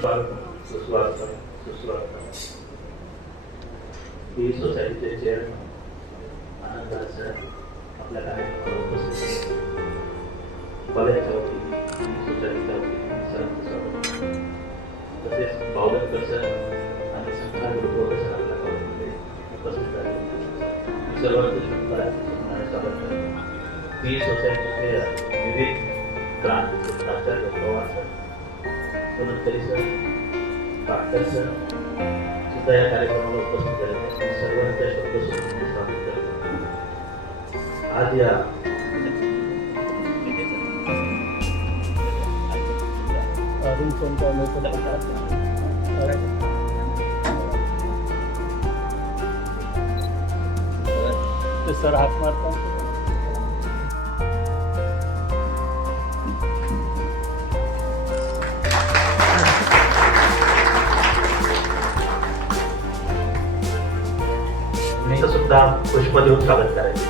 सुस्वागतम सुस्वागतम। ही सोसायटीचे चेअरमन आनंद सर आपल्या कार्यक्रमाला उपस्थित कॉलेजच्या वतीने सोसायटीच्या वतीने सरांचं स्वागत, तसेच बावधनकर सर आणि संख्या गुरुत्व सर आपल्या कॉलेजमध्ये उपस्थित झाले। मी सर्वांचं स्वागत करतो। ही सोसायटीचे विविध ब्रांच प्राचार्य Pawar sir, Sontakari sir, doctor sir सुद्धा या कार्यक्रमाला उपस्थित झाले आहेत। सर्वांच्या शब्दसमूह स्वागत करतो। आज या अजून कोणता सर हात मारता सुद्धा पुष्प देऊन स्वागत करायचे।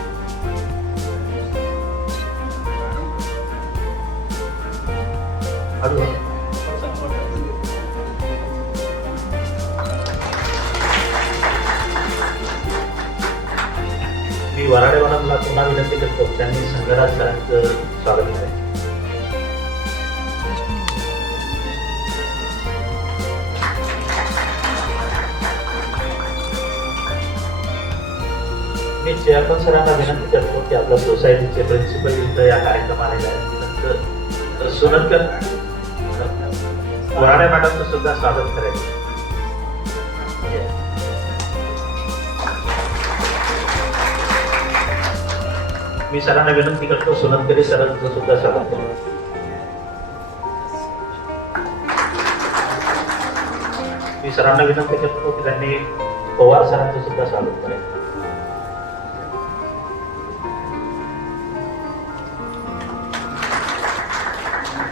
मी वराडे मॅडमला पुन्हा विनंती करतो, त्यांनी संघराज सरांचं स्वागत करायचं। मी चेअरमन सरांना विनंती करतो की आपल्या सोसायटीचे प्रिन्सिपल इथं या कार्यक्रमाला नंतर सोनतकर वराडे मॅडमचं सुद्धा स्वागत करायचं। मी सरांना विनंती करतो सोनतकरी सरांचं सुद्धा स्वागत करा। मी सरांना विनंती करतो की त्यांनी पवार सरांचं सुद्धा स्वागत करायचं।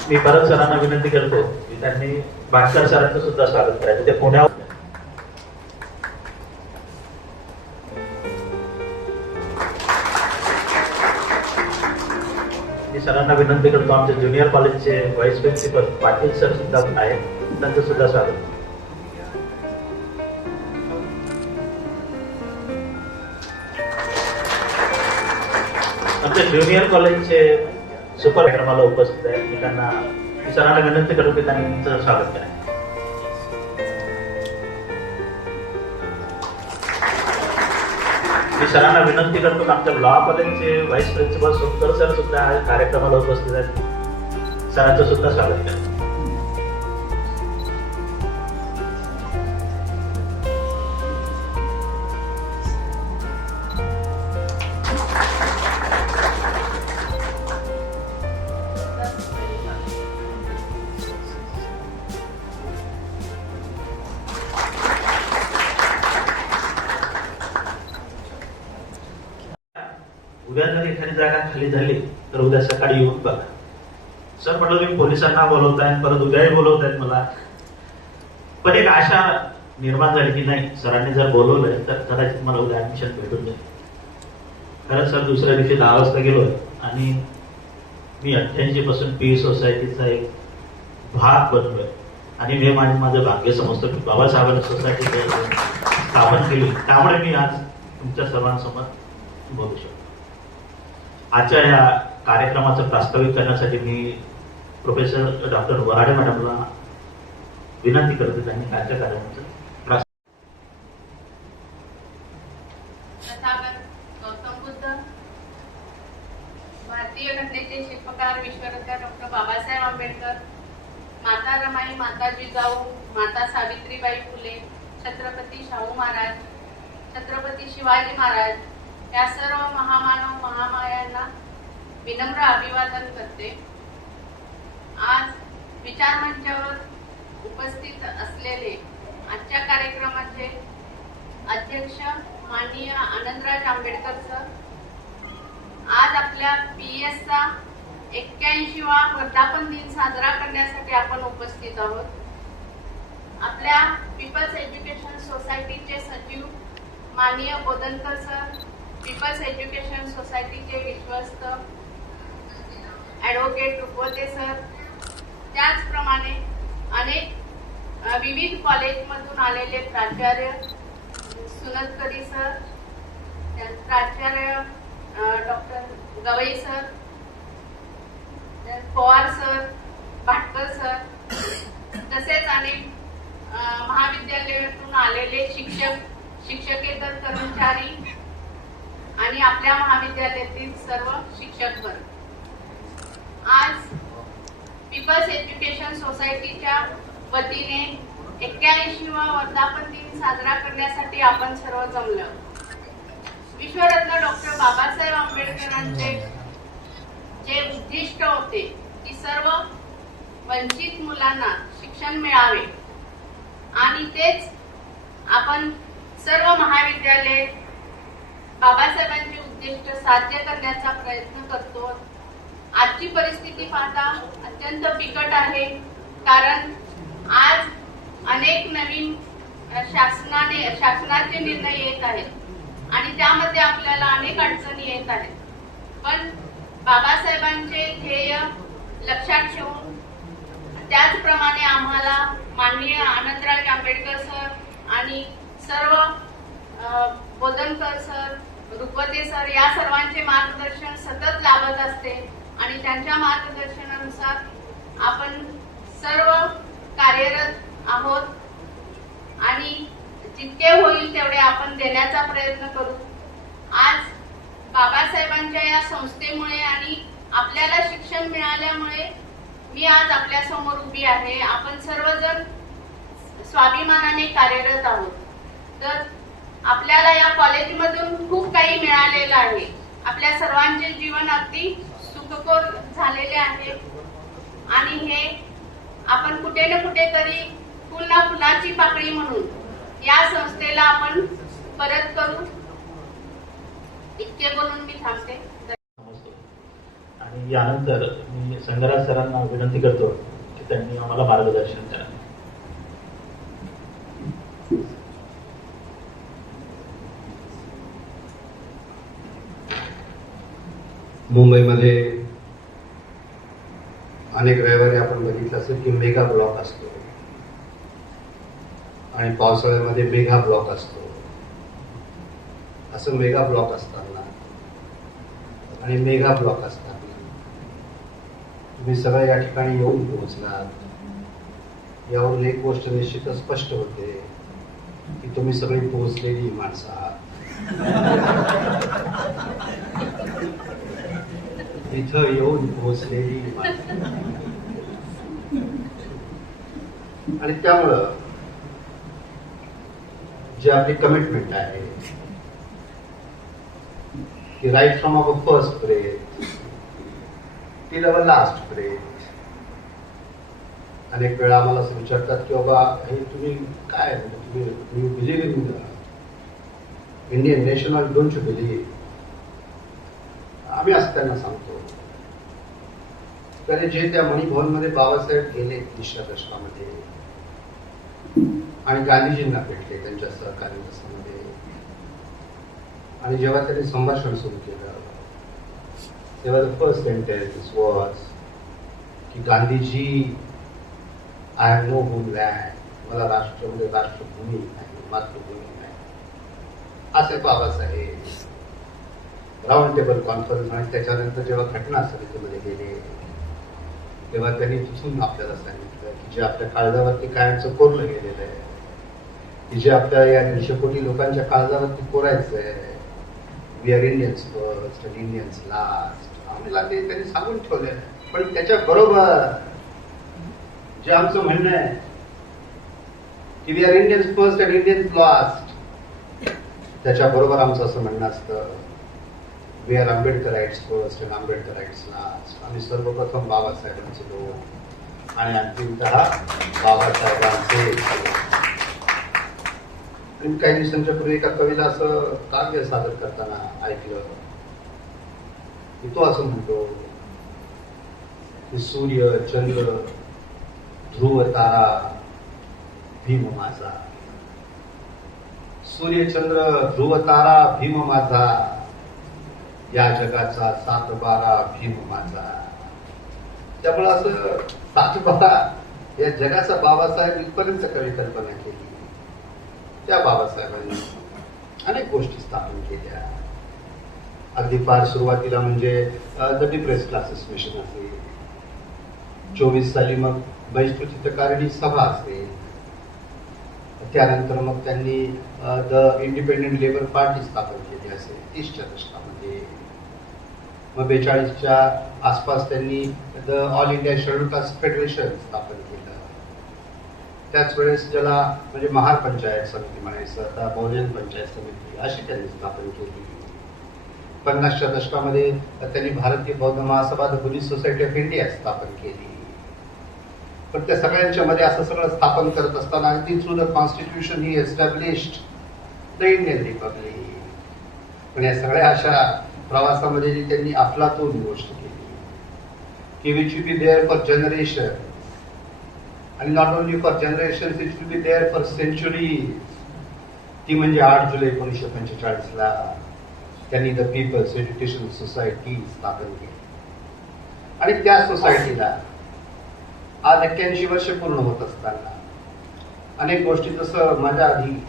मी परत सरांना विनंती करतो की त्यांनी भाटकर सरांचं सुद्धा स्वागत करायचं। ते पुण्यावर मी सरांना विनंती करतो, आमचे ज्युनियर कॉलेजचे व्हाईस प्रिन्सिपल पाटील सर सुद्धा आहेत, त्यांचं सुद्धा स्वागत। आमचे ज्युनियर कॉलेजचे सुपर कार्यक्रमाला उपस्थित आहेत, मी त्यांना सरांना विनंती करतो की त्यांचं स्वागत करा। मी सरांना विनंती करतो की आमच्या लॉ कॉलेजचे व्हाईस प्रिन्सिपल सोनकर सर सुद्धा कार्यक्रमाला उपस्थित आहेत, सरांचं सुद्धा स्वागत करा। उद्या जर एखादी जागा खाली झाली तर उद्या सकाळी येऊन बघा। सर म्हटलं मी पोलिसांना बोलवतायत, परत उद्याही बोलवतायत मला, पण एक आशा निर्माण झाली की नाही, सरांनी जर बोलवलंय तर कदाचित मला उद्या ऍडमिशन भेटून जाईल। खरंच सर दुसऱ्या दिवशी 10 वाजता गेलोय आणि मी 88 पासून पी सोसायटीचा एक भाग बनलोय आणि मी माझं भाग्य समजतो की बाबासाहेबांनी सोसायटी स्थापन केली, त्यामुळे मी आज तुमच्या सर्वांसमोर बोलू शकतो। आजच्या या कार्यक्रमाचं प्रास्ताविक करण्यासाठी मी प्रोफेसर डॉक्टर वराडे मॅडमला विनंती करते, त्यांनी आजच्या कार्यक्रमाचं गौतम बुद्ध, भारतीय घटनेचे शिल्पकार विश्वरत्न डॉक्टर बाबासाहेब आंबेडकर, माता रमाई, माता जिजाऊ, माता सावित्रीबाई फुले, छत्रपती शाहू महाराज, छत्रपती शिवाजी महाराज या सर्व महामानव महामायांना विनम्र अभिवादन करते। आज विचार मंचावर उपस्थित असलेले आजच्या कार्यक्रमाचे अध्यक्ष माननीय आनंदराज आंबेडकर सर, आज आपल्या पीएस चा 81वा वर्धापन दिन साजरा करण्यासाठी आपण उपस्थित आहोत। आपल्या पीपल्स एज्युकेशन सोसायटीचे सचिव माननीय बोधनकर सर, पीपल्स एज्युकेशन सोसायटीचे विश्वस्त ॲडव्होकेट रुपवते सर, त्याचप्रमाणे अनेक विविध कॉलेजमधून आलेले प्राचार्य सुनतकरी सर, प्राचार्य doctor Gavai sir, Pawar sir, Bhatkar sir, तसेच अनेक महाविद्यालयातून आलेले शिक्षक, शिक्षकेतर कर्मचारी आणि आपल्या महाविद्यालयातील सर्व शिक्षक वर्ग. आज पीपल्स एज्युकेशन सोसायटीच्या वतीने 81वा वर्धापन दिन साजरा करण्यासाठी आपण सर्व जमलो. विश्वरत्न डॉक्टर बाबासाहेब आंबेडकरांचे जे उद्दिष्ट होते की सर्व वंचित मुलांना शिक्षण मिळावे आणि तेच आपण सर्व महाविद्यालय बाबासाहेबांचे उद्दिष्ट साध्य करण्याचा प्रयत्न करतो. आजची परिस्थिती पाहता अत्यंत बिकट आहे, कारण आज अनेक नवीन शासनाचे निर्णय येत आहेत आणि त्यामध्ये आपल्याला अनेक अडचणी येत आहेत. पण बाबासाहेबांचे ध्येय लक्षात ठेवून त्याचप्रमाणे आम्हाला माननीय आनंदराज आंबेडकर सर आणि सर्व बोधनकर सर, रुपवते सर या सर्वांचे मार्गदर्शन सतत लाभत असते आणि त्यांच्या मार्गदर्शनानुसार आपण सर्व कार्यरत आहोत आणि जितके होईल तेवढे आपण देण्याचा प्रयत्न करू. आज बाबासाहेबांच्या या संस्थेमुळे आणि आपल्याला शिक्षण मिळाल्यामुळे मी आज आपल्या समोर उभी आहे. आपण सर्वजण स्वाभिमानाने कार्यरत आहोत. तर आपल्याला या कॉलेजमधून खूप काही मिळालेलं आहे. आपल्या सर्वांचे जीवन अगदी सुखकर झालेले आहे आणि हे आपण कुठे ना कुठेतरी फुलाची पाकळी म्हणून या संस्थेला आपण परत करू. इतके बोलून मी थांबते. आणि यानंतर मी संगराज सरांना विनंती करतो की त्यांनी आम्हाला मार्गदर्शन करावे. मुंबईमध्ये अनेक रविवारी आपण बघितलं असेल की मेगा ब्लॉक असतो आणि पावसाळ्यामध्ये मेगा ब्लॉक असतो. असं मेगा ब्लॉक असताना आणि मेगा ब्लॉक असताना तुम्ही सगळं या ठिकाणी येऊन पोहोचलात, यावरून एक गोष्ट निश्चितच स्पष्ट होते की तुम्ही सगळी पोहोचलेली माणसं आहात. इथं येऊन पोहोचलेली माणसं. आणि त्यामुळं जी आपली कमिटमेंट आहे की right from our first breath till our last breath. अनेक वेळा आम्हाला असं विचारतात की बाबा हे तुम्ही काय तुम्ही you believe in Indian national, don't you believe. आम्ही असं त्यांना सांगतो कारण जे त्या मणिभवनमध्ये बाबासाहेब गेले 30च्या दशकामध्ये आणि गांधीजींना भेटले त्यांच्या सहकारी रसामध्ये, आणि जेव्हा त्यांनी संभाषण सुरू केलं तेव्हा द फर्स्ट सेंटेन्स वॉज की गांधीजी, I have no homeland. मला राष्ट्रभूमी नाही, मातृभूमी नाही. असे बाबासाहेब राऊंड टेबल कॉन्फरन्स आणि त्याच्यानंतर जेव्हा घटना समितीमध्ये गेले तेव्हा त्यांनी तिथून आपल्याला सांगितलं की जे आपल्या काळजावरती कायमचं कोरलं गेलेलं आहे, की जे आपल्या या 150 कोटी लोकांच्या काळजावरती कोरायचं आहे, we are Indians first and Indians last. आम्हाला ते त्यांनी सांगून ठेवलंय. पण त्याच्याबरोबर जे आमचं म्हणणं आहे की we are Indians first and Indians last, त्याच्याबरोबर आमचं असं म्हणणं असतं we are Ambedkarites first and Ambedkarites last. आम्ही सर्वप्रथम बाबासाहेबांचे लोक आणि अंतिमतः बाबासाहेबांचे. काही दिवसांच्या पूर्वी एका कवीला असं काव्य सादर करताना ऐकलं की तो असं म्हणतो की सूर्य, चंद्र, ध्रुव तारा, भीम माझा. सूर्य, चंद्र, ध्रुव तारा, भीम माझा, या जगाचा 7/12 भीम माझा. त्यामुळे असं 7/12 या जगाचा बाबासाहेब इथपर्यंत कल्पना केली. त्या बाबासाहेबांनी अनेक गोष्टी स्थापन केल्या. अगदी फार सुरुवातीला म्हणजे द डिप्रेस क्लासेस मिशन असेल, 24 साली मग बहिष्कृतकारिणी सभा असेल, त्यानंतर मग त्यांनी द इंडिपेंडेंट लेबर पार्टी स्थापन केली असेल 30च्या दशकामध्ये. मग 42च्या आसपास त्यांनी the All India Schedule Caste Federation स्थापन केलं. त्याच वेळेस ज्याला म्हणजे महार पंचायत समिती म्हणायचं, आता बहुजन पंचायत समिती अशी त्यांनी स्थापन केली. 50च्या दशकामध्ये त्यांनी भारतीय बौद्ध महासभा the Buddhist society of India स्थापन केली. पण त्या सगळ्यांच्या मध्ये असं सगळं स्थापन करत असताना अगदी through the constitution he established the Indian Republic. पण या सगळ्या अशा प्रवासामध्ये जी त्यांनी अफलातून गोष्ट केली की which will be there for generation, आणि not only for generation, it will be there for centuries. ती म्हणजे 8 जुलै 1945ला त्यांनी द पीपल्स एज्युकेशन सोसायटी स्थापन केली. आणि त्या सोसायटीला आज 81 वर्ष पूर्ण होत असताना अनेक गोष्टी, जसं माझ्या आधी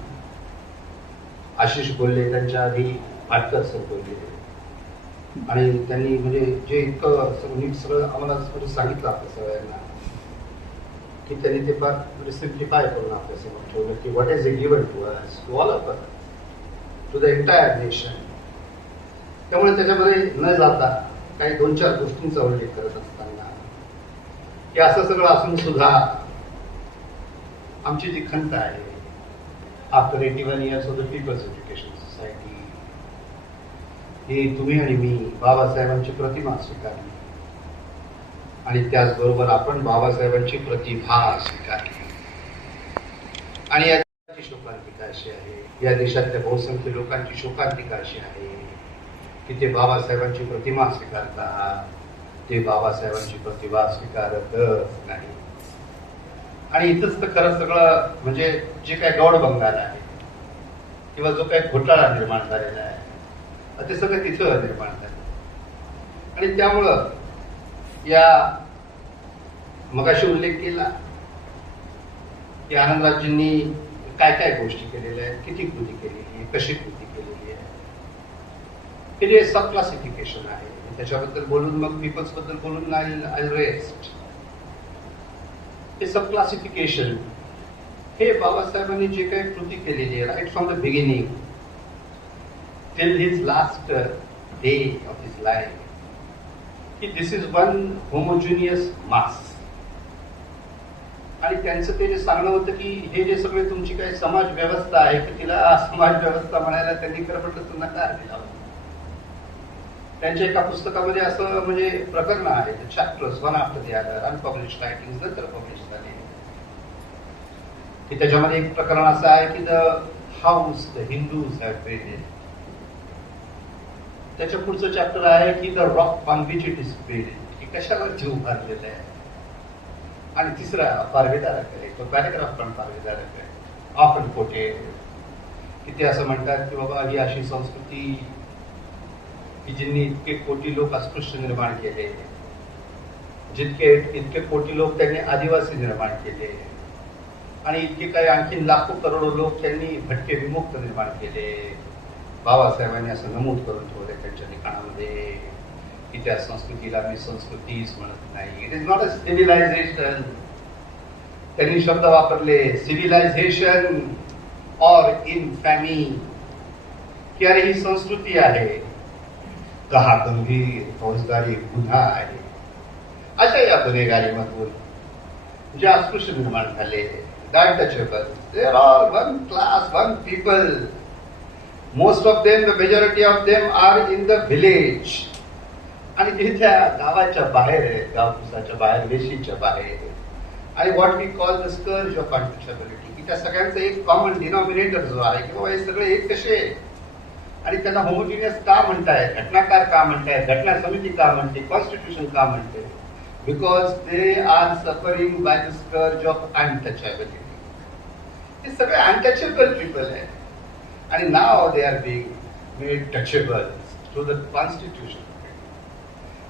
आशिष बोलले, त्यांच्या आधी भाटकर सर बोलले, आणि त्यांनी म्हणजे जे इतकं नीट सगळं आम्हाला सांगितलं आपल्या सगळ्यांना की त्यांनी ते फार सिम्प्लिफाय करून आपल्यासमोर ठेवलं की what is it given to us, to all of us, to the entire nation. त्यामुळे त्याच्यामध्ये न जाता काही 2-4 गोष्टींचा उल्लेख करत असताना की असं सगळं असून सुद्धा आमची जी खंत आहे, after 81 years of the People's Education Society, ही तुम्ही आणि मी बाबासाहेबांची प्रतिमा स्वीकारली आणि त्याचबरोबर आपण बाबासाहेबांची प्रतिभा स्वीकारली. आणि या देशाची शोकांतिका अशी आहे, या देशातल्या बहुसंख्य लोकांची शोकांतिका अशी आहे की ते बाबासाहेबांची प्रतिमा स्वीकारतात, ते बाबासाहेबांची प्रतिभा स्वीकारतच नाही. आणि इथंच तर खरं सगळं म्हणजे जे काही गौड बंगाल आहे किंवा जो काही घोटाळा निर्माण झालेला आहे ते सगळं तिथं निर्माण झालं. आणि त्यामुळं या मगाशी उल्लेख केला की आनंदराजेंनी काय काय गोष्टी केलेल्या आहेत, किती कृती केलेली आहे, कशी कृती केलेली आहे, हे जे सब क्लासिफिकेशन आहे त्याच्याबद्दल बोलून मग पीपल्स बद्दल बोलून आय रेस्ट. हे सब क्लासिफिकेशन हे बाबासाहेबांनी जे काही कृती केलेली आहे right from the beginning till his last day of his life, की this is one homogeneous mass. आणि त्यांचं ते जे सांगणं होतं की हे जे सगळे तुमची काही समाज व्यवस्था आहे की तिला समाज व्यवस्था म्हणायला त्यांनी खरं म्हटलं नकार दिला. त्यांच्या एका पुस्तकामध्ये असं म्हणजे प्रकरण आहे, chapters one after the other, unpublished writings नंतर पब्लिश झाले, की त्याच्यामध्ये एक प्रकरण असं आहे की the house the Hindus have build. त्याच्या पुढचं चॅप्टर आहे की the rock on which it is build, की कशावरती उभारलेलं आहे. आणि तिसरा फार विदारक आहे, तो पॅरेग्राफ पण फार विदारक आहे, ऑफन कोटेड, की ते असं म्हणतात की बाबा ही अशी संस्कृती की ज्यांनी इतके कोटी लोक अस्पृश्य निर्माण केले, इतके कोटी लोक त्यांनी आदिवासी निर्माण केले, आणि इतके काही आणखी लाखो करोडो लोक त्यांनी भटके विमुक्त निर्माण केले. बाबासाहेबांनी असं नमूद करून ठेवलं त्यांच्या लिखाणामध्ये की त्या संस्कृतीला मी संस्कृतीच म्हणत नाही, it is not a civilisation. त्यांनी शब्द वापरले सिव्हिलायझेशन ऑर इनफॅमी, की अरे ही संस्कृती आहे का हा गंभीर फौजदारी गुन्हा आहे. अशा या गुन्हेगारीमधून जे अस्पृश्य निर्माण झाले, untouchable, they are all one class, one people. Most of them, the majority of them are in the village. आणि ते त्या गावाच्या बाहेर आहेत, गावकुसाच्या बाहेर, वेशीच्या बाहेर. आणि what we call the scourge of untouchability, की त्या सगळ्यांचा एक कॉमन डिनॉमिनेटर जो आहे की बाबा हे सगळे एक कसे. आणि त्यांना होमोजिनियस का म्हणतायत, घटनाकार का म्हणतायत, घटना समिती का म्हणते, कॉन्स्टिट्यूशन का म्हणते, because they are suffering by the scourge of untouchability. हे सगळे अनटचेबल पीपल आहेत. आणि now they are being made touchable through the constitution.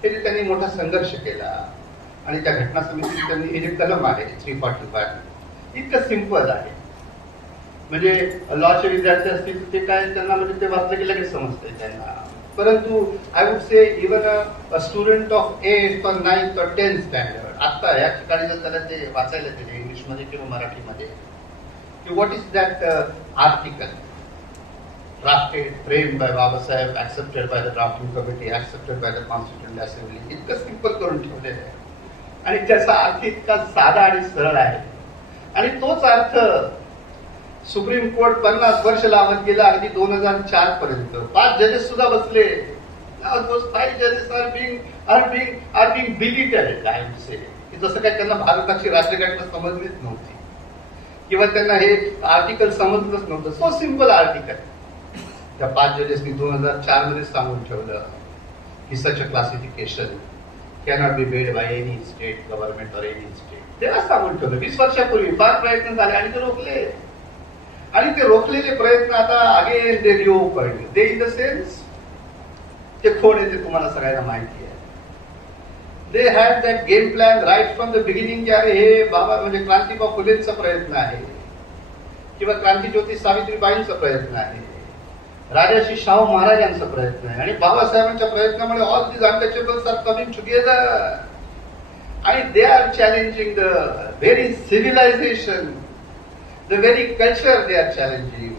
हे जे त्यांनी मोठा संघर्ष केला आणि त्या घटना समितीत त्यांनी हे जे कलम आहे 345 इतकं सिंपल आहे. म्हणजे लॉचे विद्यार्थी असतील ते काय त्यांना म्हणजे ते वाचलं की लगेच समजतंय त्यांना. परंतु I would say even a student of 8th or 9th or 10th standard आता या ठिकाणी जर त्याला ते वाचायला दिले इंग्लिशमध्ये किंवा मराठीमध्ये की what is that article drafted, framed by Babasaheb, accepted by the drafting committee, accepted by the constituent assembly, इतकं सिंपल करून ठेवलेलं आहे. आणि त्याचा अर्थ इतका साधा आणि सरळ आहे. आणि तोच अर्थ सुप्रीम कोर्ट 50 वर्ष लावत गेला, अगदी 2004 पर्यंत 5 जजेस सुद्धा बसले. Those 5 judges are being beleaguered, I would say. की जसं काय त्यांना भारताची राज्यघटना समजलीच नव्हती किंवा त्यांना हे आर्टिकल समजलंच नव्हतं. सो सिंपल आर्टिकल त्या 5 जजेसनी 2004 मध्ये सांगून ठेवलं की such a classification cannot be made by any state government or any state. तेव्हा सांगून ठेवलं. 20 वर्षापूर्वी फार प्रयत्न झाले आणि ते रोखले. आणि ते रोखलेले प्रयत्न आता again they reopened. They in the sense ते खोड आहे ते तुम्हाला सगळ्यांना माहिती आहे. They had that game plan right from the beginning की अरे हे बाबा म्हणजे क्रांतिबा फुलेंचा प्रयत्न आहे किंवा क्रांतिज्योती सावित्रीबाईंचा प्रयत्न आहे, राजर्षी शाहू महाराजांचा प्रयत्न आहे आणि बाबासाहेबांच्या प्रयत्नामुळे all these untouchables are coming together आणि they are challenging the very civilization, the very culture they are challenging.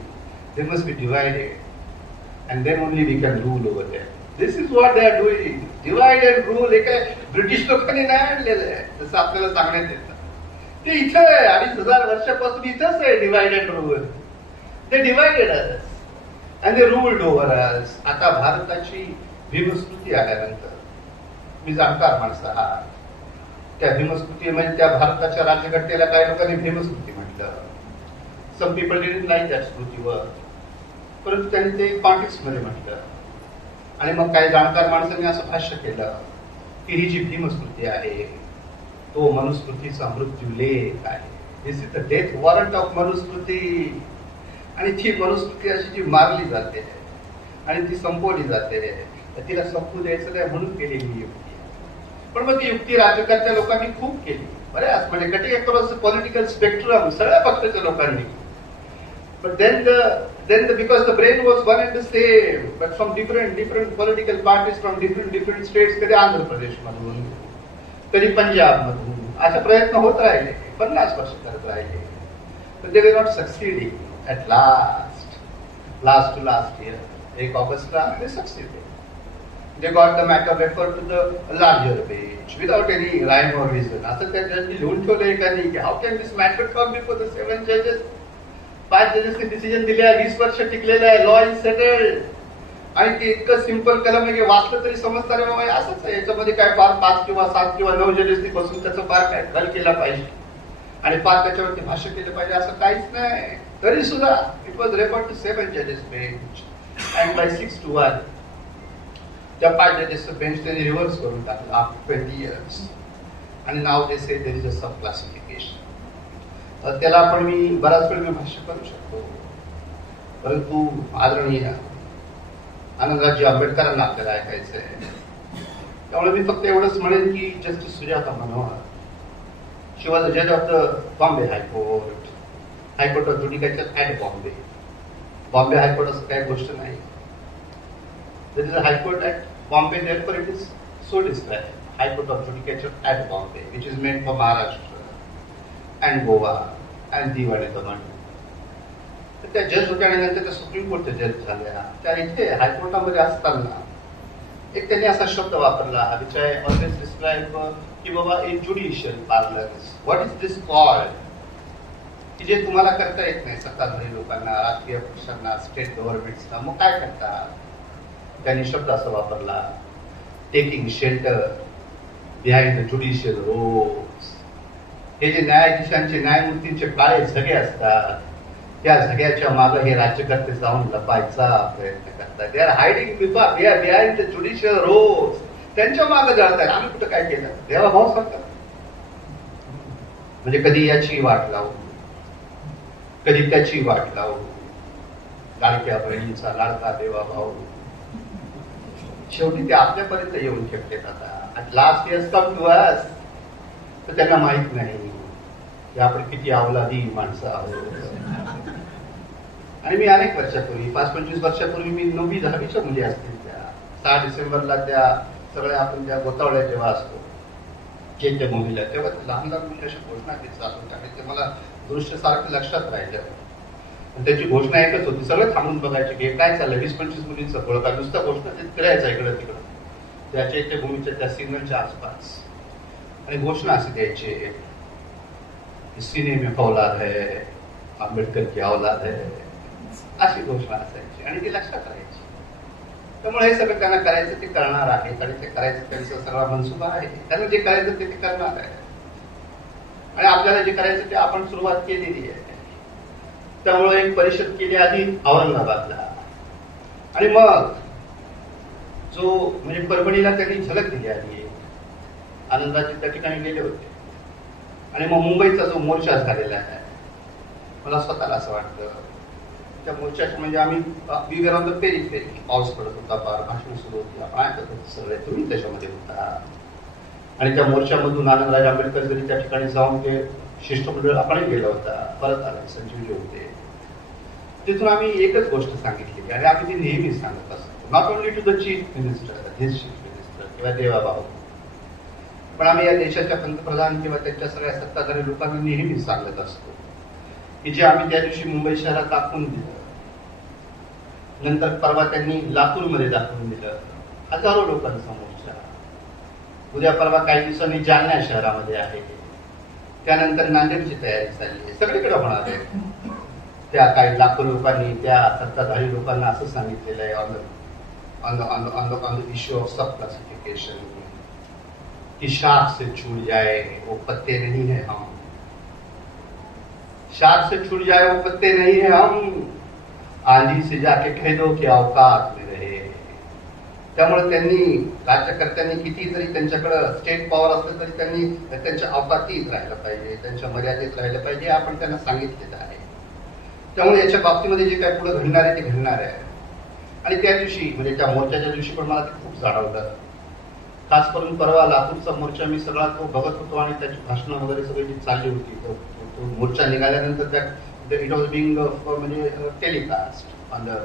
They must be divided and then only we can rule over there. This is what they are doing. Divide and rule हे काय British लोकांनी नाही आणलेलं आहे जसं आपल्याला सांगण्यात येतं. ते इथं आहे 2500 वर्षापासून इथंच आहे divide and rule. They divided us and they ruled over us. आता भारताची भीमस्मृती आल्यानंतर मी जाणकार माणसं आहात. त्या भीमस्मृती म्हणजे त्या भारताच्या राज्यघटनेला काही लोकांनी भीमस्मृती म्हटलं. Some people didn't like that स्मृतीवर, परंतु त्यांनी ते कॉन्टेक्स्ट मध्ये म्हटलं. आणि मग काही जाणकार माणसांनी असं भाष्य केलं की ही जी भीमस्मृती आहे तो मनुस्मृतीचा मृत्यू लेख आहे. This is the death warrant of Manusmriti. आणि ती मनुस्मृती अशी जी मारली जाते आणि ती संपवली जाते तिला संपू द्यायचं नाही म्हणून केलेली युक्ती. पण मग ती युक्ती राज्यकर्त्या लोकांनी खूप केली बऱ्याच म्हणजे कटिंग अक्रॉस पॉलिटिकल स्पेक्ट्रम सगळ्या पक्षाच्या लोकांनी. But then because the brain was one and the same but from different political parties from different states, कधी आंध्र प्रदेशमधून कधी पंजाबमधून असे प्रयत्न होत राहिले 50 वर्ष करत राहिले. but they were not succeeding. At last to last year, 1 August, they succeeded. They got the matter referred to the larger bench without any rhyme or reason. असं त्या जजनी लिहून ठेवलंय का नाही की how can this matter come before the 7 जजेस. 5 जजेसने decision दिले आहे, 20 वर्ष टिकलेलं आहे, लॉ इज सेटल्ड. आणि ते इतकं सिंपल कलम आहे की वाचलं तरी समजतं रे बाबा असंच आहे. याच्यामध्ये काय फार 5 किंवा 7 किंवा 9 जजेसनी बसून त्याचं फार काय हल केला पाहिजे आणि फार त्याच्यावरती भाष्य केलं पाहिजे असं काहीच नाही. तरी सुद्धा इट वॉज रेफर्ड टू 7 जजेस बेंच अँड बाय 6 to 1 त्या 5 जजेसचं बेंच त्यांनी रिव्हर्स करून टाकलं आफ्टर 20 years. आणि now they say there is a sub classification. त्याला आपण मी बराच वेळ भाष्य करू शकतो, परंतु आदरणीय आनंदरावजी आंबेडकरांना आपल्याला ऐकायचं आहे. त्यामुळे मी फक्त एवढंच म्हणेन की justice Sujata Manohar, she was a जज of the Bombay high court, high court of judicature at Bombay. Bombay high court असं काही गोष्ट नाही. There is a high court at Bombay, therefore it is so described. High Court of Judicature at Bombay, which is meant for Maharashtra and Goa and Diwan and Daman. त्या जज होत्या आणि नंतर त्या सुप्रीम कोर्टच्या जज झाल्या. त्या इथे हायकोर्टामध्ये असताना एक त्यांनी असा शब्द वापरला विच आय ऑलवेज डिस्क्राईब की बाबा in judicial parlance what is this called, की जे तुम्हाला करता येत नाही सत्ताधारी लोकांना, राजकीय पक्षांना, स्टेट गव्हर्नमेंट्सना, मग काय करतात. त्यांनी शब्द असा वापरला taking shelter behind the judicial ropes. हे जे न्यायाधीशांचे न्यायमूर्तींचे काळे झगे असतात त्या झग्याच्या मागे हे राज्यकर्ते जाऊन लपायचा प्रयत्न करतात. They are hiding behind the judicial ropes. त्यांच्या मागे जातात. आम्ही कुठं काय केलं देवा भाऊ सांगतात. म्हणजे कधी याची वाट लावू, कधी त्याची वाट लावू. लाडक्या बहिणीचा लाडका देवा भाऊ शेवटी ते आपल्यापर्यंत येऊन ठेवतात. आता at last he has come to us. तर त्यांना माहित नाही की आपण किती अवलादी माणसं आहोत. आणि मी अनेक वर्षापूर्वी 5-25 वर्षापूर्वी मी 9वी-10वीच्या मुली असतील त्या 6 डिसेंबरला त्या सगळ्या आपण त्या गोतावळ्या जेव्हा असतो चैत्य भूमीला, तेव्हा लहान लहान मुली अशा घोषणा देत चालू होत्या आणि ते मला दृश्य सारखं लक्षात राहिलं. आणि त्याची घोषणा एकच होती, सगळं थांबून बघायचे की हे काय चाललंय. 20-25 मुलींचा गोळका नुसता घोषणा देत फिरायचा इकडं तिकडं त्या चैत्यभूमीच्या त्या सिग्नलच्या आसपास. आणि घोषणा असे द्यायचे, सीने में औलाद है, आंबेडकर की औलाद है, अशी घोषणा असायची आणि ती लक्षात राहायची. त्यामुळे हे सगळं त्यांना करायचं ते करणार आहेत आणि ते करायचं त्यांचा सगळा मनसुबा आहे. त्यांना जे करायचं ते करणार आहे आणि आपल्याला जे करायचं ते आपण सुरुवात केलेली आहे. त्यामुळे एक परिषद केली आधी औरंगाबादला आणि मग जो म्हणजे परभणीला त्यांनी झलक दिली आधी, आनंदराजे त्या ठिकाणी गेले होते. आणि मग मुंबईचा जो मोर्चा झालेला आहे, मला स्वतःला असं वाटतं त्या मोर्चात म्हणजे आम्ही we were on the periphery, पाऊस पडत होता, फार भाषण सुरू होती, आपण ऐकत होतो सगळे, तुम्ही त्याच्यामध्ये होता. आणि त्या मोर्चामधून आनंदराज आंबेडकर जरी त्या ठिकाणी जाऊन ते शिष्टमंडळ आपणही गेला होता, परत आले, संजीवजी होते. तिथून आम्ही एकच गोष्ट सांगितलेली आणि आम्ही ती नेहमीच सांगत असतो, not only to the chief minister, his chief minister किंवा देवाभाऊ, पण आम्ही या देशाच्या पंतप्रधान किंवा त्यांच्या सगळ्या सत्ताधारी लोकांना नेहमीच सांगत असतो की जे आम्ही त्या दिवशी मुंबई शहरात दाखवून दिलं, नंतर परवा त्यांनी लातूरमध्ये दाखवून दिलं, हजारो लोकांसमोरच्या. उद्या परवा काही दिवसांनी जालना शहरामध्ये आहे, त्यानंतर नांदेडची तयारी चालली आहे, सगळीकडे होणार आहे. त्या काही लाखो लोकांनी त्या सत्ताधारी लोकांना असं सांगितलेलं आहे on the issue of sub classification कि शाख से छूट जाए वो पत्ते नहीं है हम, शाख से छूट जाए वो पत्ते नहीं है हम, आंधी से जाके कह दो कि अवकाश में रहे. त्यामुळे त्यांनी राज्यकर्त्यांनी किती जरी त्यांच्याकडे स्टेट पॉवर असलं तरी त्यांनी त्यांच्या अवकातीत राहिलं पाहिजे, त्यांच्या मर्यादेत राहिलं पाहिजे, आपण त्यांना सांगितलेलं आहे. त्यामुळे याच्या बाबतीमध्ये जे काय पुढे घडणार आहे ते घडणार आहे. आणि त्या दिवशी म्हणजे त्या मोर्चाच्या दिवशी पण मला ते खूप जाणवलं. खास करून परवा लातूरचा मोर्चा मी सगळा तो बघत होतो आणि त्याची भाषणं वगैरे सगळी जी चालली होती, तो मोर्चा निघाल्यानंतर त्या इट वॉज बिंग म्हणजे टेलिकास्ट ऑन द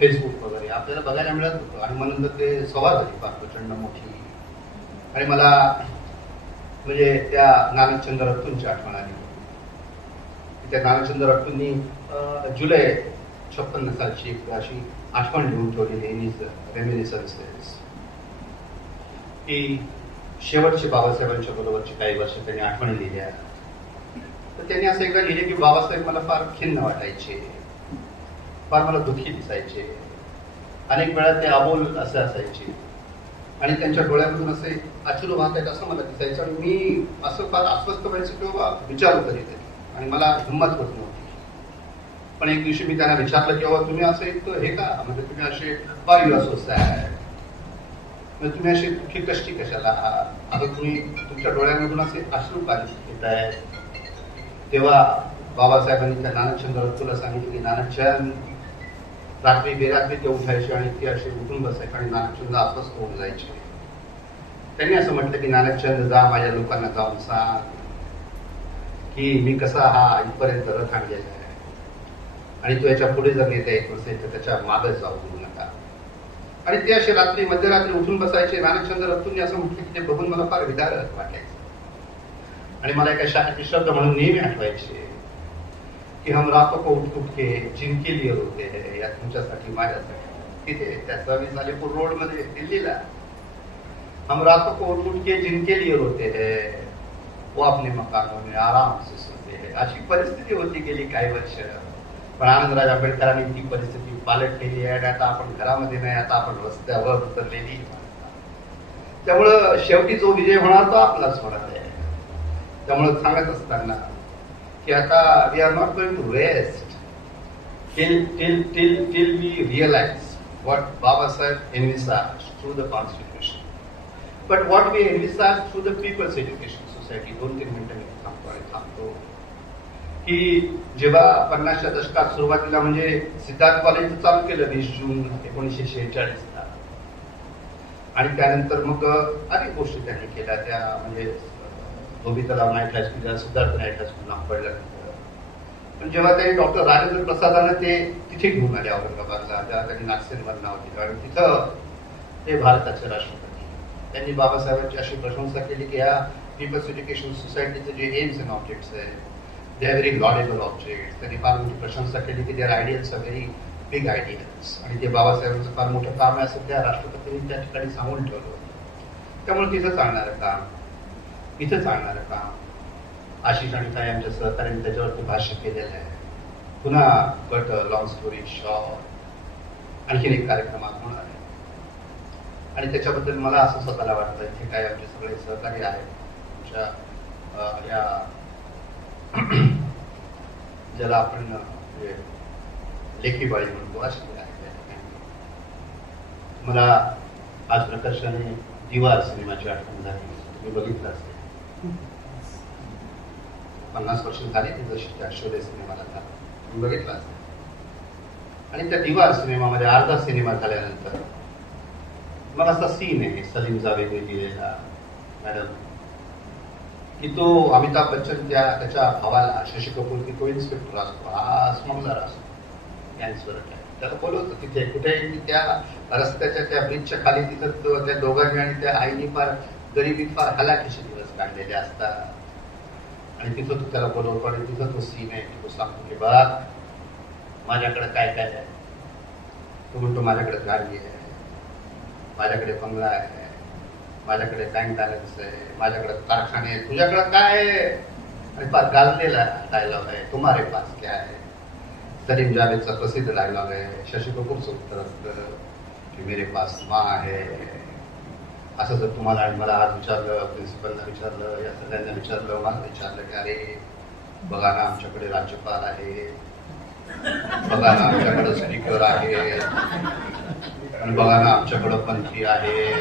फेसबुक वगैरे आपल्याला बघायला मिळत होतं. आणि मग नंतर ते सभा झाली फार प्रचंड मोठी आणि मला म्हणजे त्या नानकचंद्र रत्तूंची आठवण आली. त्या नानकचंद्र रत्तूंनी जुलै 56 सालची एक अशी आठवण लिहून ठेवलेली आहे, रेमिनिसन्सेस, की शेवटचे बाबासाहेबांच्या बरोबरची काही वर्ष त्यांनी आठवणी लिहिल्या. तर त्यांनी असं एकदा लिहिले की बाबासाहेब मला फार खिन्न वाटायचे, फार मला दुःखी दिसायचे, अनेक वेळा ते अबोल असे असायचे आणि त्यांच्या डोळ्यामधून असे अश्रू वाहत आहेत असं मला दिसायचं. आणि मी असं फार अस्वस्थ व्हायचं किंवा विचार करीत आणि मला हिंमत होत नव्हती. पण एक दिवशी मी त्यांना विचारलं की बाबा तुम्ही असं एक हे का, म्हणजे तुम्ही असे फार यू असो सॅड, तुम्ही अशी दुःखी कष्टी कशाला आहात, आता तुम्ही तुमच्या डोळ्यामधून असे अश्रू का येत आहेत. तेव्हा बाबासाहेबांनी त्या नानकचंद्र रत्तूला सांगितलं की नानकचंद, रात्री बेरात्री ते उठायचे आणि ते असे उठून बसायचे आणि नानकचंद अस्वस्थ होऊन जायचे. त्यांनी असं म्हटलं की नानकचंद जा, माझ्या लोकांना जाऊन सांग की मी कसा हा इथपर्यंत रथ आणलेला आहे आणि तो याच्या पुढे जर नेता येत नसेल तर त्याच्या मागे जाऊ देऊ नका. आणि ते असे रात्री मध्यरात्री उठून बसायचे. नानकचंद्र रत्तूंनी असं म्हटलं की ते बघून मला फार विदारक वाटायचं आणि मला एका शाळेचे शब्द म्हणून नेहमी आठवायचे की हम रातों को उठ उठ के जिनके लिए रोते हैं, या तुमच्यासाठी माझ्यासाठी. तिथे त्या 26 अलीपूर रोड मध्ये दिल्लीला, हम रातों को उठ उठ के जिनके लिए रोते हैं वो अपने मकानों में आराम से सोते हैं. अशी परिस्थिती होती गेली काही वर्ष. पण आनंदराज आंबेडकरांनी ती परिस्थिती पालटलेली आहे. आता आपण घरामध्ये नाही, आता आपण रस्त्यावर उतरलेली. त्यामुळं शेवटी जो विजय होणार तो आपलाच होणार आहे. त्यामुळं सांगत असताना की आता we are not going to rest till we realise what Babasaheb envisage through the Constitution, but what we envisage through the People's Education Society. 2-3 मिनिटं मी थांबतो की जेव्हा 50च्या दशकात सुरुवातीला म्हणजे सिद्धार्थ कॉलेज चालू केलं 20 जून 1946ला आणि त्यानंतर मग अनेक गोष्टी त्यांनी केल्या. त्या म्हणजे धोबी तलाव नाईट हायस्कूल या सिद्धार्थ नाईट हायस्कूल नाव पडल्यानंतर पण जेव्हा त्यांनी डॉक्टर राजेंद्र प्रसादांना ते तिथे घेऊन आले औरंगाबादला, तेव्हा त्यांनी नागसेनवर नाव दिलं आणि तिथं ते भारताचे राष्ट्रपती. त्यांनी बाबासाहेबांची अशी प्रशंसा केली की ह्या पीपल्स एज्युकेशन सोसायटीचे जे एम्स अँड ऑब्जेक्ट्स आहे they are very laudable objects. त्यांनी फार मोठी प्रशंसा केली की their ideals are very big ideals आणि ते बाबासाहेबांचं फार मोठं काम आहे असं त्या राष्ट्रपतींनी त्या ठिकाणी सांगून ठेवलं होतं. त्यामुळे तिथं चालणारं काम, इथं चालणारं काम, आशिष आणि ताई आमच्या सहकार्याने त्याच्यावरती भाष्य केलेलं आहे. पुन्हा कट लॉंग स्टोरी शॉर्ट आणखीन एक कार्यक्रमात होणार आहे आणि त्याच्याबद्दल मला असं स्वतःला वाटतं इथे काय आमचे सगळे सहकारी आहेत आमच्या या ज्याला आपण लेखी बाळी म्हणतो असे आहे. मला आज प्रकर्षाने दिवार सिनेमाची आठवण झाली. तुम्ही बघितलं असेल 50 वर्ष झाली ती जशी त्या शोले सिनेमाला झाला, तुम्ही बघितलं असेल. आणि त्या दिवार सिनेमामध्ये अर्धा सिनेमा झाल्यानंतर मग असा सीन आहे सलीम जावेदने दिलेला मॅडम की तो अमिताभ बच्चन त्याच्या भावाला शशी कपूर की तो इन्स्पेक्टर असतो, हा स्मगलर असतो, कॅन्सर त्याला बोलवतो तिथे कुठे त्या रस्त्याच्या त्या ब्रिजच्या खाली तिथं त्या दोघांनी आणि त्या आईने फार गरिबीत फार हलाखीचे दिवस काढलेले असतात आणि तिथं तो त्याला बोलवतो आणि तिथं तो सीन आहे तो सांगतो की बघ माझ्याकडे काय काय आहे. तो म्हणतो माझ्याकडे गाडी आहे, माझ्याकडे बंगला आहे, माझ्याकडे बँक बॅलन्स आहे, माझ्याकडे कारखाने आहे, तुझ्याकडे काय आहे. आणि फार गाजलेला डायलॉग आहे तुम्हारे पास क्या है. सलीम जावेदचा प्रसिद्ध डायलॉग आहे. शशी कपूरचं उत्तर असतं की मेरे पास माँ है. असं जर तुम्हाला आणि मला आज विचारलं, प्रिन्सिपलला विचारलं, या सगळ्यांना विचारलं, मला विचारलं की अरे बघा ना आमच्याकडे राज्यपाल आहे, बघा ना आमच्याकडे स्पीकर आहे, आणि बघा ना आमच्याकडं मंत्री आहे,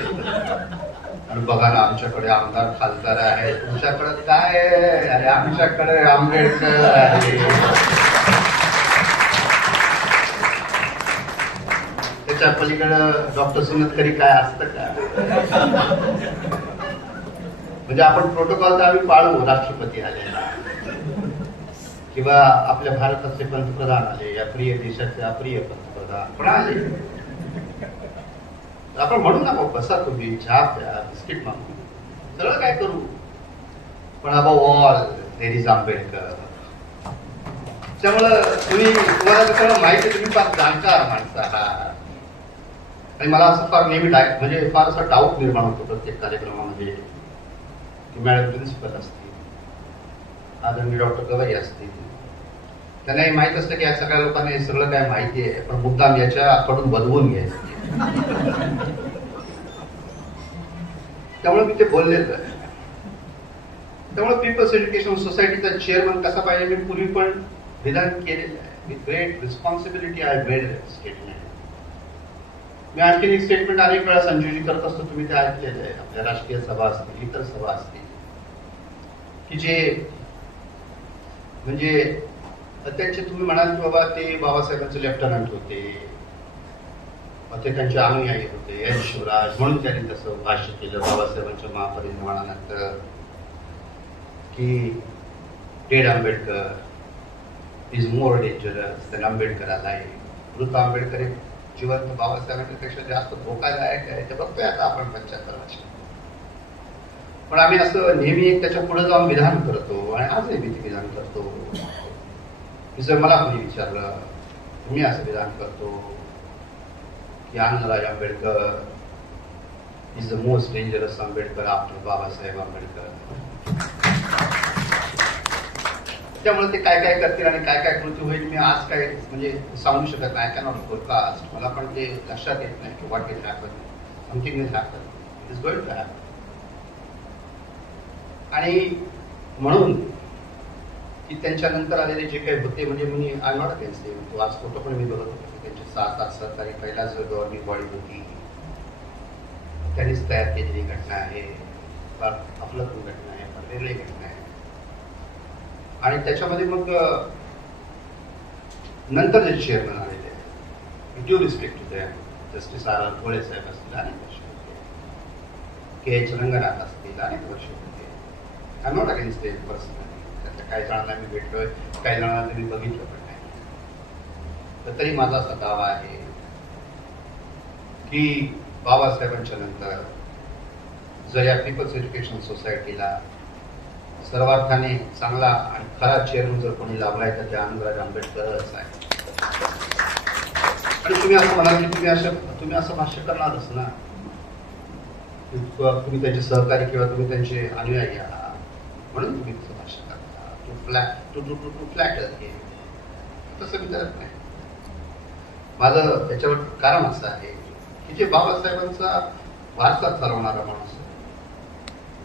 आणि बघा ना आमच्याकडे आमदार खासदार आहे. तुमच्याकडे काय आहे. अरे आमच्याकडे आंबेडकर आहे. त्याच्या पलीकडं डॉक्टर सुनतकरी काय असतं का. म्हणजे आपण प्रोटोकॉल तर आम्ही पाळू, राष्ट्रपती आले किंवा आपल्या भारताचे पंतप्रधान आले, या प्रिय देशाचे अप्रिय पंतप्रधान पण आले, आपण म्हणू ना बसा तुम्ही चहा प्या, बिस्किट मागू, सगळं काय करू. पण above all there is Ambedkar. त्यामुळं तुम्हाला सगळं माहिती, तुम्ही फार जाणकार माणसं आहात. आणि मला असं फार नेहमी म्हणजे फार असा डाऊट निर्माण होतो प्रत्येक कार्यक्रमामध्ये की मॅडम प्रिन्सिपल असतील, आदरणीय डॉक्टर गवई असतील, त्यांना हे माहित असतं की या सगळ्या लोकांना हे सगळं काय माहिती आहे पण मुद्दाम याच्याकडून बदवून घ्यायचं. त्यामुळे मी ते बोललेलं आहे. त्यामुळे पीपल्स एज्युकेशन सोसायटीचा चेअरमन कसा पाहिजे मी पूर्वी पण विधान केलेलं आहे. With great responsibility I made statement. मी आणखी एक स्टेटमेंट अनेक वेळा संयोजित करत असतो, तुम्ही ते ऐकलेलं आहे. आपल्या राष्ट्रीय सभा असतील, इतर सभा असतील की जे म्हणजे त्यांचे तुम्ही म्हणाल की बाबा ते बाबासाहेबांचे लेफ्टनंट होते, ते त्यांचे अनुयायी होते, एन शिवराज, म्हणून त्यांनी तसं भाष्य केलं बाबासाहेबांच्या महापरिनिर्वाणानंतर की dead Ambedkar is more dangerous than Ambedkar alive. मृत आंबेडकर एक जिवंत बाबासाहेबांपेक्षा जास्त धोकादायक आहे. ते बघतोय आता आपण 75 वर्ष. पण आम्ही असं नेहमी एक त्याच्या पुढे जाऊन विधान करतो आणि आजही मी ते विधान करतो. जर मला कोणी विचारलं मी असं विधान करतो की Annarao Ambedkar is the most dangerous Ambedkar after Babasaheb Ambedkar. त्यामुळे ते काय काय करतील आणि काय काय कृती होईल मी आज काय म्हणजे सांगू शकत नाही. Cannot forecast. मला पण ते लक्षात येत नाही की what will happen. Something will happen. It is going to happen. आणि म्हणून की त्यांच्यानंतर आलेले जे काही होते म्हणजे मी आय नॉट अगेन्स्ट देम. तो आज फोटो पण मी बघत होतो. त्यांचे 7 सहकारी पहिलाच गव्हर्निंग बॉडी होती, त्यांनीच तयार केलेली घटना आहे. फार अफलातून घटना आहे, फार वेगळी घटना आहे. आणि त्याच्यामध्ये मग नंतर जे चेअरमन आलेले आहे, due respect to them, justice R R Bhole saheb असतील, अनेक वर्ष होते, के एच रंगनाथ असतील, अनेक वर्ष होते. I not against them personally. त्यातल्या काही जणांना मी भेटलोय, काही जणांना मी बघितलं पण नाही. तर तरी माझा असा दावा आहे की बाबासाहेबांच्या नंतर जर या पीपल्स एज्युकेशन सोसायटीला सर्वार्थाने चांगला आणि खरा चेअरमन जर कोणी लाभलाय तर ते आनंदराज आंबेडकरच आहे. आणि तुम्ही असं म्हणाल की तुम्ही असं भाष्य करणारच ना, तुम्ही त्यांचे सहकारी किंवा तुम्ही त्यांचे अनुयायी आहात म्हणून तुम्ही तसं भाष्य करता. टू फ्लॅट तसं मी करत नाही. माझं त्याच्यावर कारण असं आहे की जे बाबासाहेबांचा वारसा चालवणारा माणूस आहे,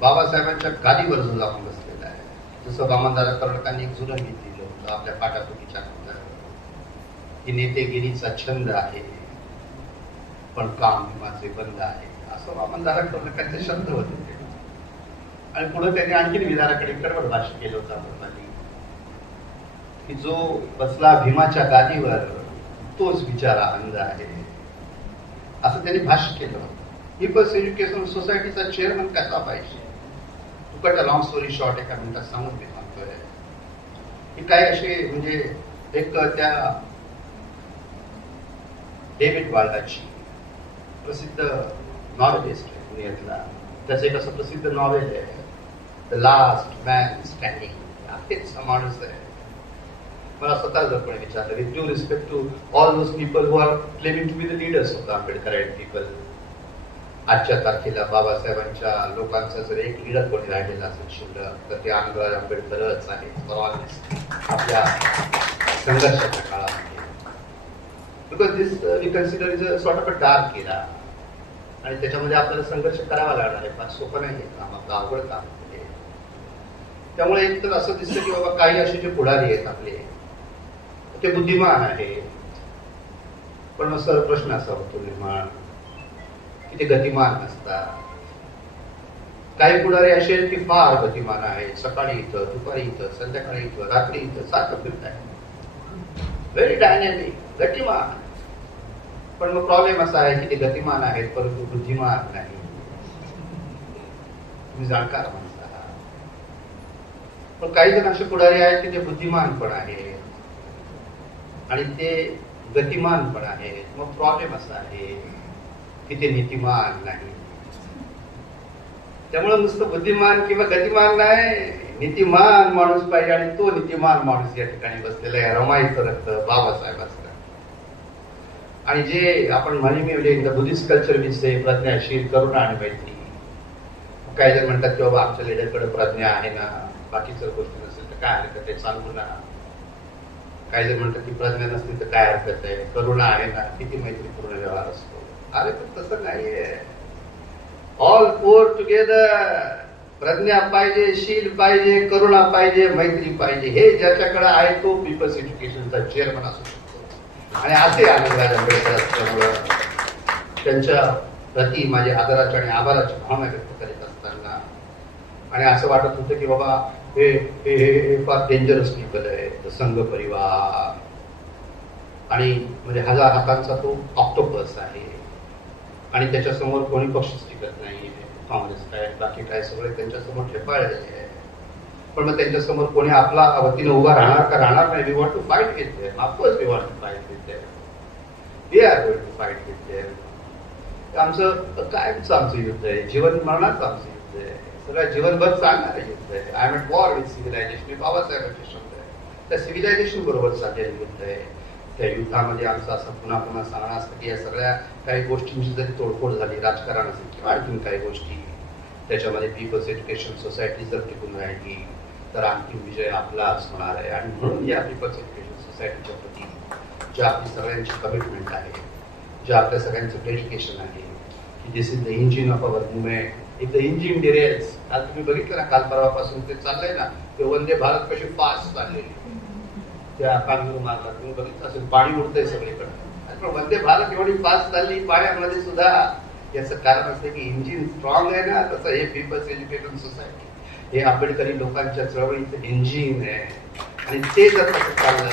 बाबासाहेबांच्या गादीवर जो जाऊन बसलेला आहे, जसं वामनदादा कर्डकांनी एक जुनं गीत दिलं होतं आपल्या पाठापोटीच्या नंतर की नेतेगिरीचा छंद आहे पण काम माझे बंद आहे, असं वामनदादा कर्डकांचे शब्द होते. आणि पुढे त्यांनी आणखी विचाराकडे कडवड भाष्य केलं होतं आपण की जो बसला भीमाच्या गादीवर तोच बिचारा अंध आहे, असं त्यांनी भाष्य केलं होतं. पीपल्स एज्युकेशन सोसायटीचा चेअरमन कसा पाहिजे, तुकडा लॉंग स्टोरी शॉर्ट एका मिनिटात सांगून मी सांगतोय की काय असे म्हणजे एक त्या डेव्हिड वाल्डाची प्रसिद्ध नॉव्हेलिस्ट आहे पुण्यातला, त्याचं एक असं प्रसिद्ध नॉव्हेल आहे द लास्ट मॅन स्टँडिंग. हेच माणूस आहे. मला स्वतः जर कोणी विचारलं with due respect to all those people who are claiming to be the leaders of the Ambedkarite people, आजच्या तारखेला बाबासाहेबांच्या लोकांचा जर एक लीडर कोणी राहिलेला असेल शिल्लक तर ते आनंदराज आंबेडकरच आहे. आपल्या संघर्षाच्या काळामध्ये because this we consider is a sort of a dark era आणि त्याच्यामध्ये आपल्याला संघर्ष करावा लागणार आहे. फार सोपं नाही आहे काम, आपलं अवघड काम आहे. त्यामुळे एक तर असं दिसतं की बाबा काही असे जे पुढारी आहेत आपले ते बुद्धिमान आहे, पण मग सर प्रश्न असा होतो निर्माण की ते गतिमान नसतात. काही पुढारी असे आहेत की फार गतिमान आहेत, सकाळी इथं, दुपारी इथं, संध्याकाळी इथं, रात्री इथं सारखं फिरत आहे, व्हेरी डायनॅमिक, गतिमान. पण मग प्रॉब्लेम असा आहे की ते गतिमान आहेत परंतु बुद्धिमान नाही. तुम्ही जाणकार माणसं आहात. पण काही जण असे पुढारी आहेत की ते बुद्धिमान पण आहेत आणि ते गतिमान पण आहेत. मग प्रॉब्लेम असा आहे की ते नीतिमान नाही. त्यामुळे नुसतं बुद्धिमान किंवा गतिमान नाही, नीतिमान माणूस पाहिजे आणि तो नीतिमान माणूस या ठिकाणी बसलेला आहे. रमाईचं रक्त बाबासाहेब असतात. आणि जे आपण म्हणे म्हणजे द बुद्धिस्ट कल्चर विषय प्रज्ञाशील, करुणा आणि मैत्री. काही जण म्हणतात की बाबा आमच्या लेडरकडे प्रज्ञा आहे ना, बाकीच्या गोष्टी नसेल तर काय हरकत आहे, सांगू ना. काही जण म्हणतात की प्रज्ञा नसली तर काय हरकत आहे, करुणा आहे ना, किती मैत्रीपूर्ण व्यवहार असतो. अरे पण तसं नाहीये. All four together. प्रज्ञा पाहिजे, शील पाहिजे, करुणा पाहिजे, मैत्री पाहिजे. हे ज्याच्याकडे आहे तो पीपल्स एज्युकेशनचा चेअरमन असू शकतो. आणि असे आनंदराज आंबेडकर असल्यामुळं त्यांच्या प्रति माझे आदराची आणि आभाराची भावना व्यक्त करीत असताना आणि असं वाटत होतं की बाबा हे फार डेंजरस पीपल आहे. संघ परिवार आणि म्हणजे 1000 हातांचा तो ऑक्टोपस आहे आणि त्याच्यासमोर कोणी पक्षच टिकत नाही. काँग्रेस काय बाकी काय सगळे त्यांच्यासमोर ठेपाळलेले आहे. पण मग त्यांच्यासमोर कोणी आपला वतीनं उभा राहणार का राहणार नाही. We want to fight with them. Of course we want to fight with them. We are going to fight with them. आमचं कायमचं आमचं युद्ध आहे. जीवन मरणाचं आमचं युद्ध आहे. सगळं जीवनभर चालणारं युद्ध आहे. I am at war with civilisation. हे बाबासाहेबांचे शब्द आहे. त्या सिव्हिलायझेशन बरोबर चाललेलं युद्ध आहे. त्या युद्धामध्ये आमचं असं पुन्हा पुन्हा सांगणं असतं की या सगळ्या काही गोष्टींची जरी तोडफोड झाली, राजकारण असेल किंवा आणखीन काही गोष्टी, त्याच्यामध्ये पीपल्स एज्युकेशन सोसायटी जर टिकून राहिली तर अंतिम विजय आपलाच होणार आहे. आणि म्हणून या पीपल्स एज्युकेशन सोसायटीच्या प्रती जे आपली सगळ्यांची कमिटमेंट आहे, जे आपल्या सगळ्यांचं डेडिकेशन आहे की this is the engine of our movement. If the engine derails, काल तुम्ही बघितलं ना, काल परवापासून ते चाललंय ना, ते वंदे भारत कशी फास्ट चाललेली त्या कांगरू मार्गात तुम्ही बघितलं असेल, पाणी उडतंय सगळीकडे. पण वंदे भारत एवढी फास्ट चालली पाण्यामध्ये सुद्धा, याचं कारण असं की इंजिन स्ट्रॉंग आहे ना. तसं हे पीपल्स एज्युकेशन सोसायटी हे आंबेडकरी लोकांच्या चळवळीचं इंजिन आहे आणि ते जर तसं चाललं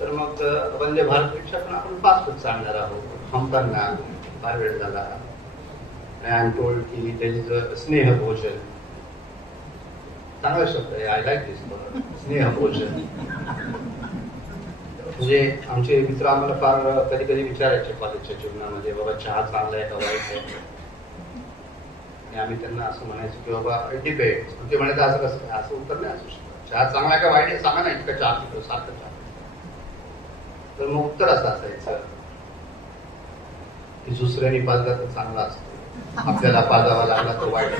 तर मग वंदे भारतपेक्षा पण आपण फास्टच चालणार आहोत. थांबताना फार वेळ झाला. आय एम टोल्ड की देयर इज अ स्नेह भोजन चांगला शब्द आहे. आय लाईक दिस स्नेहभोजन. म्हणजे आमचे मित्र आम्हाला फार कधी कधी विचारायचे कॉलेजच्या जीवनामध्ये, बाबा चहा चांगला आहे का वाईट आहे. आणि आम्ही त्यांना असं म्हणायचो की बाबा डिबेट. ते म्हणायचं असं कसं काय, असं उत्तर नाही असू शकत. चहा चांगला आहे का वाईट आहे सांगा नाही का, चहा पितो सारखं चहा. तर मग उत्तर असं असायचं की दुसऱ्याने पाजला तर चांगला असतो, आपल्याला पाजावा लागला तर वाईट.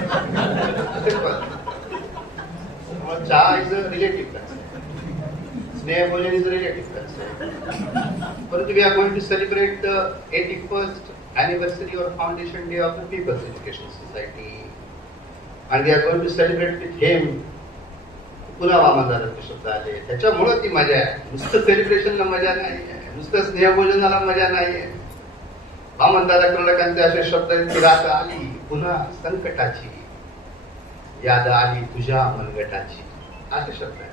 Chaha is a relative concept. Snehbhojan is a relative concept. परंतु we are going to celebrate the 81st anniversary or foundation day of the People's Education Society, and we are going to celebrate with him. पुन्हा वामनदादांचे शब्द आले, त्याच्यामुळं ती मजा आहे. नुसतं सेलिब्रेशनला मजा नाही आहे, नुसतं स्नेहभोजनाला मजा नाही आहे. वामनदादा कर्नाटकांचे असे शब्द आहेत की रात आली पुन्हा संकटाची, याद आली तुझ्या मनगटाची, असे शब्द आहेत.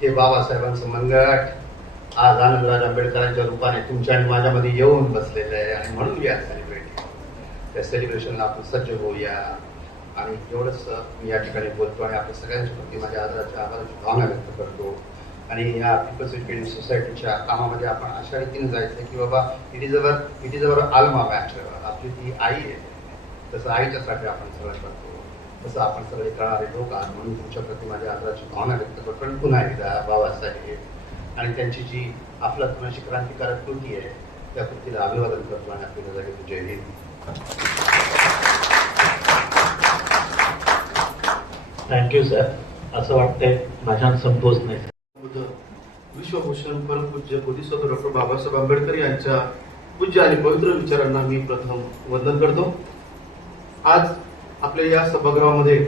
हे बाबासाहेबांचं मनगट आज आनंदराज आंबेडकरांच्या रूपाने तुमच्या आणि माझ्यामध्ये येऊन बसलेलं आहे. आणि म्हणून या सेलिब्रेट, त्या सेलिब्रेशनला आपण सज्ज होऊया. आणि एवढंच मी या ठिकाणी बोलतो आणि आपल्या सगळ्यांच्या प्रती माझ्या आदराची भावना व्यक्त करतो. आणि या पीपल्स एज्युकेशन सोसायटीच्या कामामध्ये आपण अशा रीतीने जायचं की बाबा इट इज अवर आल्मा मॅटर. आपली ती आई आहे, तसं आईच्यासाठी आपण सगळं करतो, तसं आपण सगळे कळणारे लोक आहात. म्हणून तुमच्या प्रती माझ्या आदराची भावना व्यक्त करतो. आणि पुन्हा एकदा बाबासाहेब आणि त्यांची जी अफलातूनाची क्रांतिकारक कृती आहे त्या कृतीला अभिवादन करतो आणि आपल्याला जागे जय हिंद. Thank you sir. असं वाटतंय भाषण संपोच नाही. विश्वभूषण परमपूज्य बोधिसत्व डॉक्टर बाबासाहेब आंबेडकर यांच्या पूज्य आणि पवित्र विचारांना मी प्रथम वंदन करतो. आज आपल्या या सभागृहामध्ये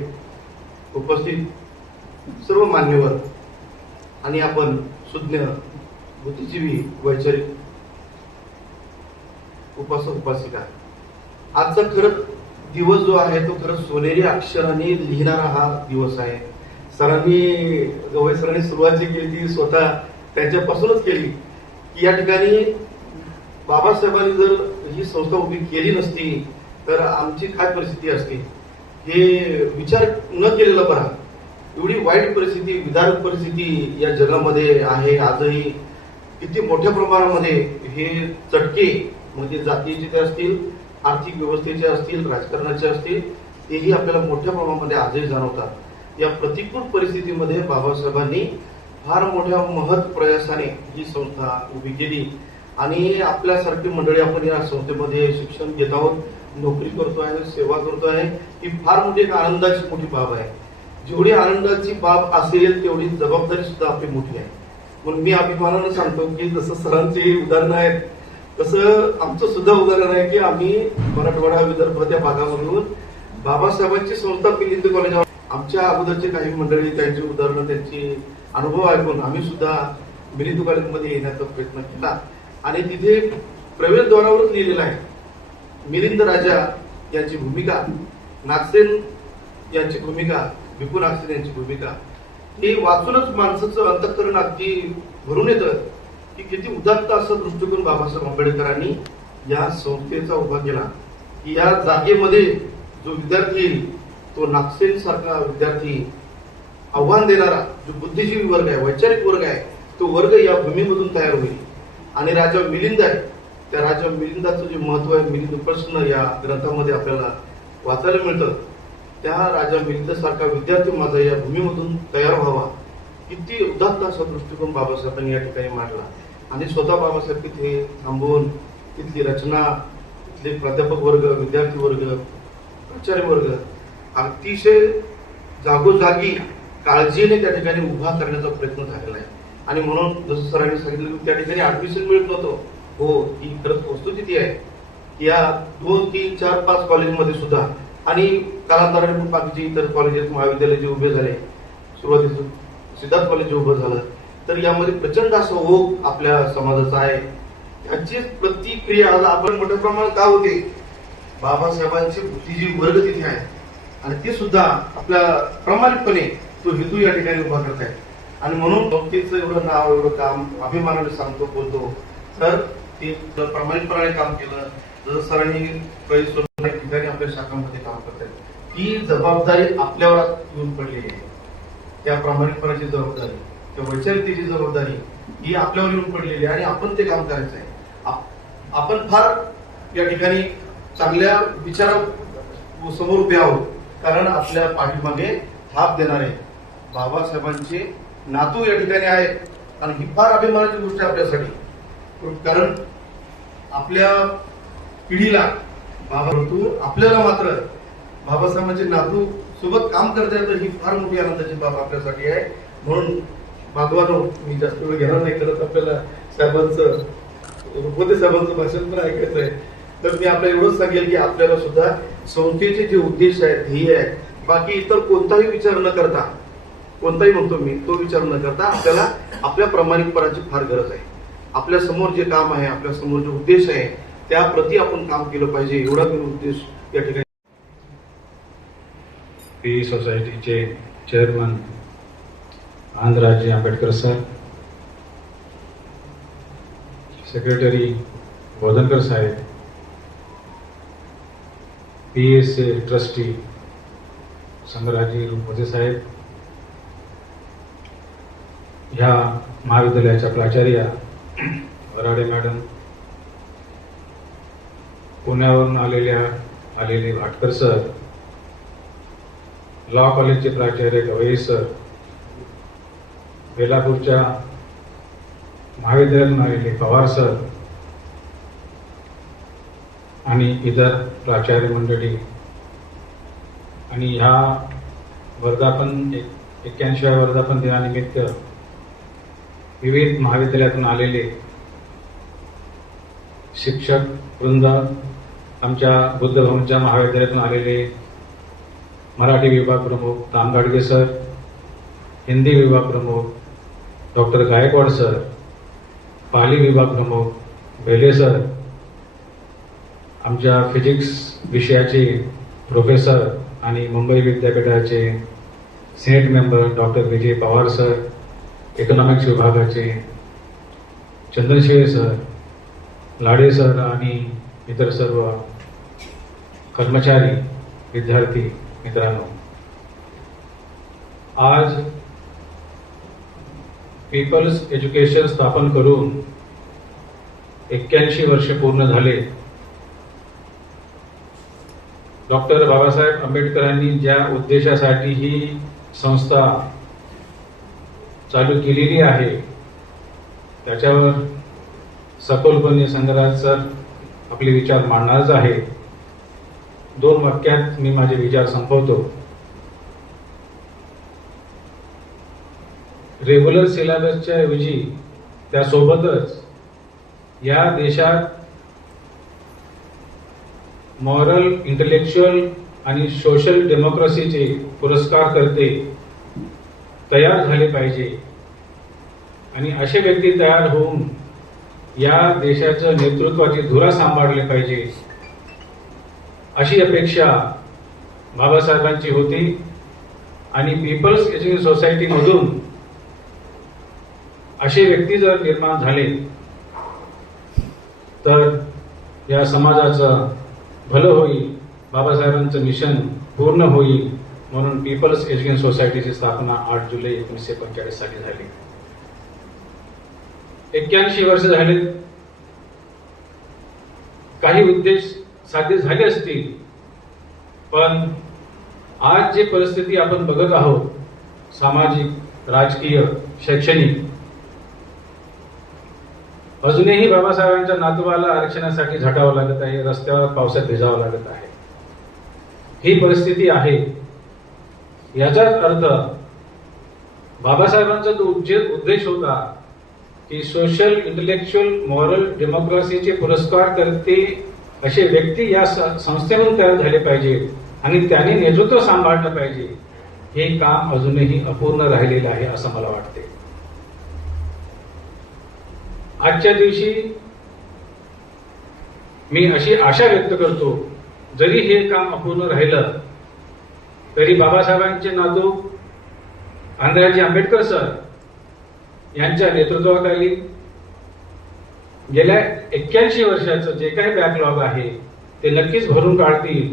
उपस्थित सर्व मान्यवर आणि आपण सुज्ञ बुद्धिजीवी वैचारिक उपासक उपासिका, आजचा खरंच दिवस जो आहे तो खरंच सोनेरी अक्षराने लिहिणारा हा दिवस आहे. गवई सरांनी सुरुवात जी केली ती स्वतः त्यांच्यापासूनच केली की या ठिकाणी बाबासाहेबांनी जर ही संस्था उभी केली नसती तर आमची काय परिस्थिती असते हे विचार न केलेला बरा. एवढी वाईट परिस्थिती, विदारक परिस्थिती या जगामध्ये आहे आजही. किती मोठ्या प्रमाणामध्ये हे चटके म्हणजे जातीचे असतील, आर्थिक व्यवस्थेचे असतील, राजकारणाचे असतील, हेही आपल्याला मोठ्या प्रमाणामध्ये आजही जाणवतात. या प्रतिकूल परिस्थितीमध्ये बाबासाहेबांनी फार मोठ्या महत् प्रयासाने ही संस्था उभी केली. आणि आपल्यासारखी मंडळी आपण या संस्थेमध्ये शिक्षण घेत आहोत, नोकरी करतो आहे, सेवा करतो आहे. ही फार मोठी एक आनंदाची मोठी बाब आहे. जेवढी आनंदाची बाब असेल तेवढी जबाबदारी सुद्धा आपली मोठी आहे. म्हणून मी अभिमानानं सांगतो की जसं सरांची उदाहरणं आहेत तसं आमचं सुद्धा उदाहरण आहे की आम्ही मराठवाडा विदर्भ त्या भागामधून बाबासाहेबांची संस्था मिलिंद कॉलेज, आमच्या अगोदरचे काही मंडळी त्यांची उदाहरणं, त्यांची अनुभव ऐकून आम्ही सुद्धा मिलिंद कॉलेजमध्ये येण्याचा प्रयत्न केला. आणि तिथे प्रवेशद्वारावरच लिहिलेलं आहे मिलिंद राजा यांची भूमिका, नागसेन यांची भूमिका, भिकू नागसेन यांची भूमिका. हे वाचूनच माणसाचं अंतःकरण अगदी भरून येतं की किती उदात्त असा दृष्टिकोन बाबासाहेब आंबेडकरांनी या संस्थेचा उभा केला. की या जागेमध्ये जो विद्यार्थी येईल तो नागसेन सारखा विद्यार्थी, आव्हान देणारा जो बुद्धिजीवी वर्ग आहे, वैचारिक वर्ग आहे, तो वर्ग या भूमीमधून तयार होईल. आणि राजा मिलिंद आहे, त्या राजा मिलिंदाचं जे महत्व आहे, मिलिंद प्रश्न या ग्रंथामध्ये आपल्याला वाचायला मिळतं. त्या राजा मिलिंद सारखा विद्यार्थी माझा या भूमीमधून तयार व्हावा, किती उदात्त असा दृष्टिकोन बाबासाहेबांनी या ठिकाणी मांडला. आणि स्वतः बाबासाहेब तिथे थांबून तिथली रचना, तिथले प्राध्यापक वर्ग, विद्यार्थी वर्ग, प्राचार्य वर्ग अतिशय जागोजागी काळजीने त्या ठिकाणी उभा करण्याचा प्रयत्न झालेला आहे. आणि म्हणून जसं सरांनी सांगितलं की त्या ठिकाणी ऍडमिशन मिळत नव्हतं. हो, ही खरंच वस्तुस्थिती आहे की या 2, 3, 4, 5 कॉलेजमध्ये सुद्धा आणि कालांतराने पण बाकीचे इतर कॉलेजेस, महाविद्यालय जे उभे झाले, सुरुवातीचं सिद्धार्थ कॉलेज जे उभं झालं, तर यामध्ये प्रचंड असा ओघ आपल्या समाजाचा आहे. त्याची प्रतिक्रिया आज आपण मोठ्या प्रमाणात का होते, बाबासाहेबांचे बुद्धिजीवी वर्ग तिथे आहे आणि ते सुद्धा आपल्या प्रामाणिकपणे तो हेतू या ठिकाणी उभा करत आहेत. आणि म्हणून भक्तीचं एवढं नाव, एवढं काम अभिमानाने सांगतो, बोलतो, तर ते प्रामाणिकपणे काम केलं. जसं सरांनी काही ठिकाणी आपल्या शाखांमध्ये काम करत आहेत, ती जबाबदारी आपल्यावर येऊन पडलेली आहे. त्या प्रामाणिकपणाची जबाबदारी, त्या वैचारिकतेची जबाबदारी ही आपल्यावर येऊन पडलेली आहे आणि आपण ते काम करायचं आहे. आपण फार या ठिकाणी चांगल्या विचारा समोर उभे आहोत, कारण आपल्या पाठीमागे थाप देणारे बाबासाहेबांचे नातू या ठिकाणी आहेत आणि ही फार अभिमानाची गोष्ट आहे आपल्यासाठी. कारण आपल्या पिढीला आपल्याला मात्र बाबासाहेबांचे नातू सोबत काम करता येतं, ही फार मोठी आनंदाची बाब आपल्यासाठी आहे. म्हणून बांधवांनो, मी जास्त वेळ घेणार नाही, करत आपल्याला रुपवते साहेबांचं भाषण पण ऐकायचं आहे. तर मी आपल्याला एवढंच सांगेल की आपल्याला सुद्धा संस्थेचे जे उद्देश आहेत, ध्येय आहेत, बाकी इतर कोणताही विचार न करता, कोणताही म्हणतो मी, तो विचार न करता आपल्याला आपल्या प्रामाणिकपणाची फार गरज आहे. आपल्या समोर जे काम आहे, आपल्या समोर जे उद्देश आहे, त्याप्रती आपण काम केलं पाहिजे, एवढा मी उद्देश या ठिकाणी. पी सोसायटीचे chairman Anandraj Ambedkar sir, secretary Bodhankar saheb, PSA trustee Sangraji Rupwate saheb, ह्या महाविद्यालयाच्या प्राचार्या वराडे मॅडम, पुण्यावरून आलेले भाटकर सर, लॉ कॉलेजचे प्राचार्य गवई सर, बेलापूरच्या महाविद्यालयातून आलेले पवार सर आणि इतर प्राचार्य मंडळी आणि ह्या वर्धापन 81व्या वर्धापन दिनानिमित्त विविध महाविद्यालयातून आलेले शिक्षक वृंद, आमच्या बुद्धभवनच्या महाविद्यालयातून आलेले मराठी विभाग प्रमुख तामगाडगे सर, हिंदी विभाग प्रमुख डॉक्टर गायकवाड सर, पाली विभाग प्रमुख बेले सर, आमच्या फिजिक्स विषयाचे प्रोफेसर आणि मुंबई विद्यापीठाचे Senate member doctor Vijay Pawar sir, economics विभागाचे चंद्रशेखर सर, लाडे सर आणि इतर सर्व कर्मचारी, विद्यार्थी मित्रांनो, आज पीपल्स एज्युकेशन स्थापन करून 81 वर्षे पूर्ण झाले. डॉक्टर बाबासाहेब आंबेडकरांनी ज्या उद्देशासाठी ही संस्था चालू केलेली आहे त्याच्यावर सखोलपणे संग्राज सर आपले विचार मांडणारच आहे. 2 वाक्यात मी माझे विचार संपवतो. रेग्युलर सिलेबसच्या ऐवजी त्यासोबतच या देशात मॉरल, इंटेलेक्च्युअल आणि सोशल डेमोक्रेसीचे पुरस्कार करते तयार झाले पाहिजे आणि असे व्यक्ती तयार होऊन या देशाचं नेतृत्वाची धुरा सांभाळले पाहिजे अशी अपेक्षा बाबासाहेबांची होती. आणि पीपल्स एज्युकेशन सोसायटीमधून असे व्यक्ती जर निर्माण झाले तर या समाजाचं भलं होईल, बाबासाहेबांचं मिशन पूर्ण होईल. म्हणून पीपल्स एज्युकेशन सोसायटीची स्थापना 8 जुलै 1945 साली झाली. 81 वर्ष झाले. काही उद्देश साध्य झाले असतील, पण आज जे परिस्थिती आपण बघत आहोत, सामाजिक, राजकीय, शैक्षणिक, अजूनही बाबासाहेबांच्या नातवाला आरक्षणासाठी झटावं लागत आहे, रस्त्यावर पावसात भिजावं लागत आहे. ही परिस्थिती आहे. याचाच अर्थ बाबासाहेबांचा जो उद्देश होता की सोशल, इंटेलेक्च्युअल, मॉरल डेमोक्रेसीचे पुरस्कार करते असे व्यक्ती या संस्थेमधून तयार झाले पाहिजे आणि त्याने नेतृत्व सांभाळलं पाहिजे, हे काम अजूनही अपूर्ण राहिलेलं आहे असं मला वाटते. आजच्या दिवशी मी अशी आशा व्यक्त करतो, जरी हे काम अपूर्ण राहिलं तरी बाबासाहेबांचे नातू आनंदराजे आंबेडकर सर यांच्या नेतृत्वाखाली गेल्या 81 वर्षाचं जे काही बॅकलॉग आहे ते नक्कीच भरून काढतील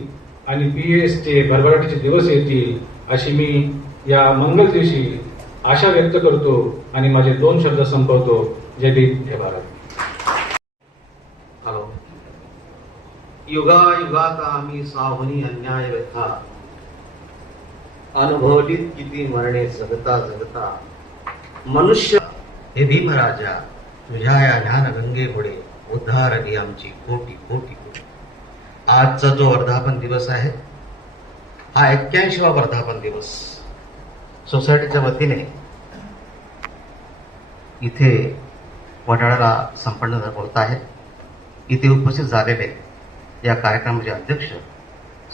आणि PSचे भरभराटीचे दिवस येतील अशी मी या मंगल दिवशी आशा व्यक्त करतो आणि माझे 2 शब्द संपवतो. जय भीम, जय भारत. हॅलो. युगायुगात आम्ही सावनी अन्याय व्यथा अनुभवलीत किती मरणे जगता जगता मनुष्य हे भीमराजा तुझ्या या ज्ञान गंगे पुढे उद्धारली आमची कोटी कोटी कोटी. आजचा जो वर्धापन दिवस आहे हा 81वा वर्धापन दिवस सोसायटीच्या वतीने इथे वडाळ्याला संपन्न होत आहे. इथे उपस्थित झालेले या कार्यक्रमाचे अध्यक्ष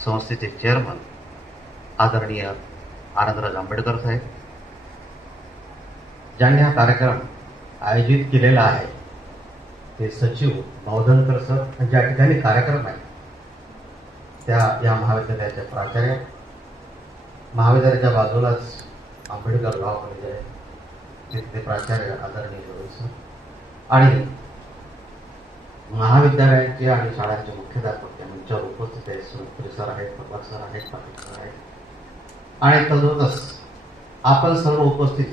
संस्थेचे चेअरमन आदरणीय आनंदराज आंबेडकर साहेब, ज्यांनी हा कार्यक्रम आयोजित केलेला आहे ते सचिव बावधनकर सर, ज्या ठिकाणी कार्यक्रम आहे त्या या महाविद्यालयाच्या प्राचार्य, महाविद्यालयाच्या बाजूलाच आंबेडकर लॉ कॉलेज आहे तिथले प्राचार्य आदरणीय जोडे सर आणि महाविद्यालयाचे आणि शाळांचे मुख्याध्यापक या मंचावर उपस्थित आहेत. सुमित्रे सर आहेत, प्रभात सर आहेत, पाटील सर आहेत आणि तद्वतच आपण सर्व उपस्थित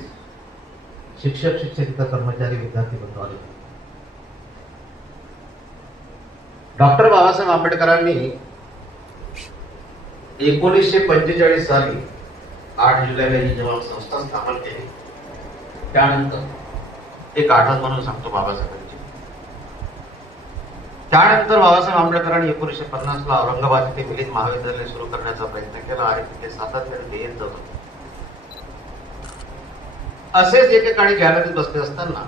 शिक्षक, शिक्षिका, कर्मचारी, विद्यार्थी बंधू आले. डॉक्टर बाबासाहेब आंबेडकरांनी 1945 साली 8 जुलैला ही जेव्हा संस्था स्थापन केली त्यानंतर एक आठवण म्हणून सांगतो बाबासाहेबांची. त्यानंतर बाबासाहेब आंबेडकरांनी 1950ला औरंगाबाद येथे मिलिंद महाविद्यालय सुरू करण्याचा प्रयत्न केला आणि तिथे सातत्याने ध्येय जात होते. असेच एकेकाळी गॅलरीत बसले असताना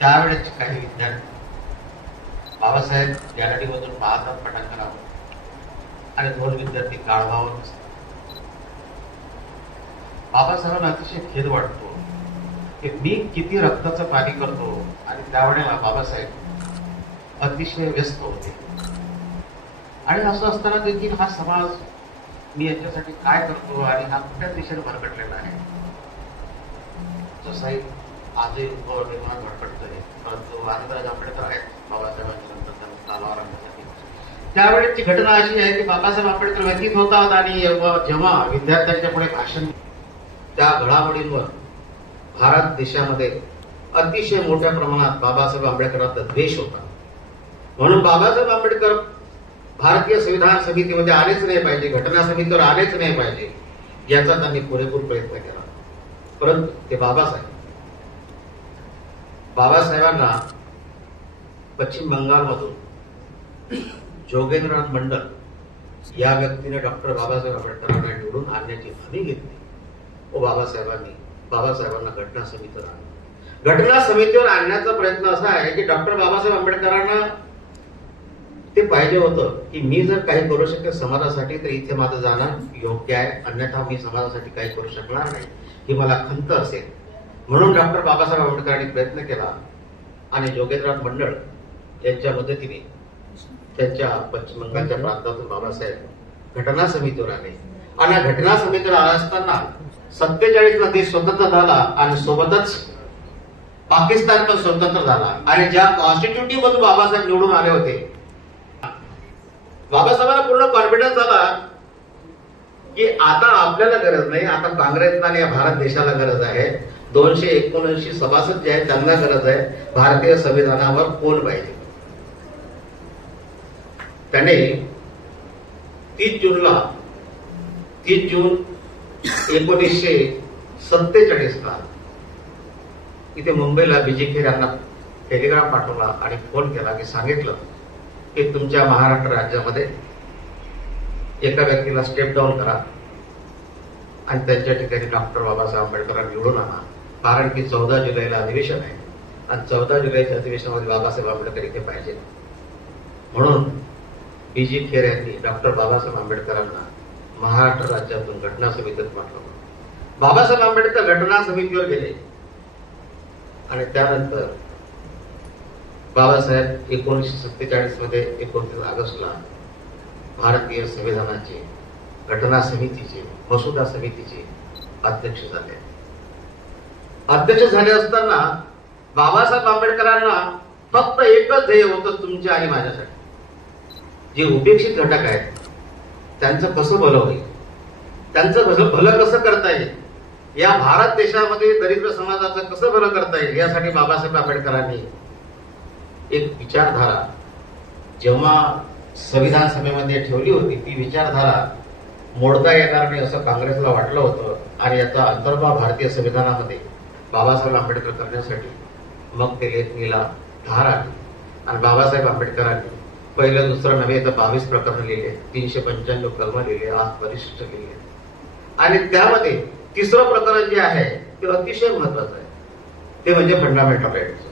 त्यावेळेचे काही विद्यार्थी बाबासाहेब गॅलरीमधून पाहतात पटांगणावर आणि 2 विद्यार्थी काळभावर बसतात. बाबासाहेबांना अतिशय खेद वाटतो की मी किती रक्ताचं पाणी करतो आणि त्यावेळेला बाबासाहेब अतिशय व्यस्त होते आणि असं असताना देखील हा समाज मी याच्यासाठी काय करतो आणि हा कुठल्या दिशेने भरकटलेला आहे. जसाही आजही निर्माण भरकटतोय, परंतु आनंदराज आंबेडकर आहेत बाबासाहेबांच्या नंतर त्यांना तालावर आणण्यासाठी. त्यावेळेची घटना अशी आहे की बाबासाहेब आंबेडकर व्यतीत होतात आणि जेव्हा विद्यार्थ्यांच्या पुढे भाषण त्या घडामोडींवर भारत देशामध्ये अतिशय मोठ्या प्रमाणात बाबासाहेब आंबेडकरांचा द्वेष होता. म्हणून बाबासाहेब आंबेडकर भारतीय संविधान समितीमध्ये आलेच नाही पाहिजे, घटना समितीवर आलेच नाही पाहिजे याचा त्यांनी पुरेपूर प्रयत्न केला. परंतु ते बाबासाहेबांना पश्चिम बंगालमधून जोगेंद्रनाथ मंडल या व्यक्तीने डॉक्टर बाबासाहेब आंबेडकरांना निवडून आणण्याची हमी घेतली व बाबासाहेबांना घटना समितीवर आणलं. घटना समितीवर आणण्याचा प्रयत्न असा आहे की डॉक्टर बाबासाहेब आंबेडकरांना ते पाहिजे होतं की मी जर काही करू शकते समाजासाठी तर इथे माझं जाणं योग्य आहे, अन्यथा मी समाजासाठी काही करू शकणार नाही ही मला खंत असेल. म्हणून डॉक्टर बाबासाहेब आंबेडकरांनी प्रयत्न केला आणि जोगेंद्रनाथ मंडळ यांच्या मदतीने त्यांच्या पश्चिम बंगालच्या प्रांतातून बाबासाहेब घटना समितीवर आले आणि घटना समितीवर आला असताना 47ला देश स्वतंत्र झाला आणि सोबतच पाकिस्तान पण स्वतंत्र झाला आणि ज्या कॉन्स्टिट्यूटिव्ह मधून बाबासाहेब निवडून आले होते बाबासाहेबांना पूर्ण कॉन्फिडन्स झाला की आता आपल्याला गरज नाही, आता काँग्रेसला आणि या भारत देशाला गरज आहे. 279 सभासद जे आहेत त्यांना गरज आहे. भारतीय संविधानावर कोण पाहिजे. त्याने 30 जून 1947ला इथे मुंबईला बीजी खेर यांना टेलिग्राम पाठवला आणि फोन केला की सांगितलं की तुमच्या महाराष्ट्र राज्यामध्ये एका व्यक्तीला स्टेप डाऊन करा आणि त्यांच्या ठिकाणी डॉक्टर बाबासाहेब आंबेडकरांना निवडून आणा. कारण की 14 जुलैला अधिवेशन आहे आणि 14 जुलैच्या अधिवेशनामध्ये बाबासाहेब आंबेडकर इथे पाहिजे. म्हणून बीजी खेर यांनी डॉक्टर बाबासाहेब आंबेडकरांना महाराष्ट्र राज्यातून घटना समितीत पाठवलं. बाबासाहेब आंबेडकर घटना समितीवर गेले आणि त्यानंतर बाबासाहेब 1947 मध्ये 29 ऑगस्टला भारतीय संविधानाचे घटना समितीचे मसुदा समितीचे अध्यक्ष झाले. अध्यक्ष झाले असताना बाबासाहेब आंबेडकरांना फक्त एकच ध्येय होतं तुमच्या आणि माझ्यासाठी. जे उपेक्षित घटक आहेत त्यांचं कसं भलं होईल त्यांचं भलं कसं करता येईल, या भारत देशामध्ये दरिद्र समाजाचं कसं भलं करता येईल, यासाठी बाबासाहेब आंबेडकरांनी एक विचारधारा जेव्हा संविधान सभेमध्ये ठेवली होती, ती विचारधारा मोडता येणार नाही असं काँग्रेसला वाटलं होतं आणि याचा अंतर्भाव भारतीय संविधानामध्ये बाबासाहेब आंबेडकर करण्यासाठी मग ते लेखणीला धार आली आणि बाबासाहेब आंबेडकरांनी पहिलं दुसरं नव्हे तर 22 प्रकरण लिहिले, 395 कलम लिहिले, 8 परिशिष्ट लिहिले आणि त्यामध्ये तिसरं प्रकरण जे आहे ते अतिशय महत्वाचं आहे, ते म्हणजे फंडामेंटल राईट्स.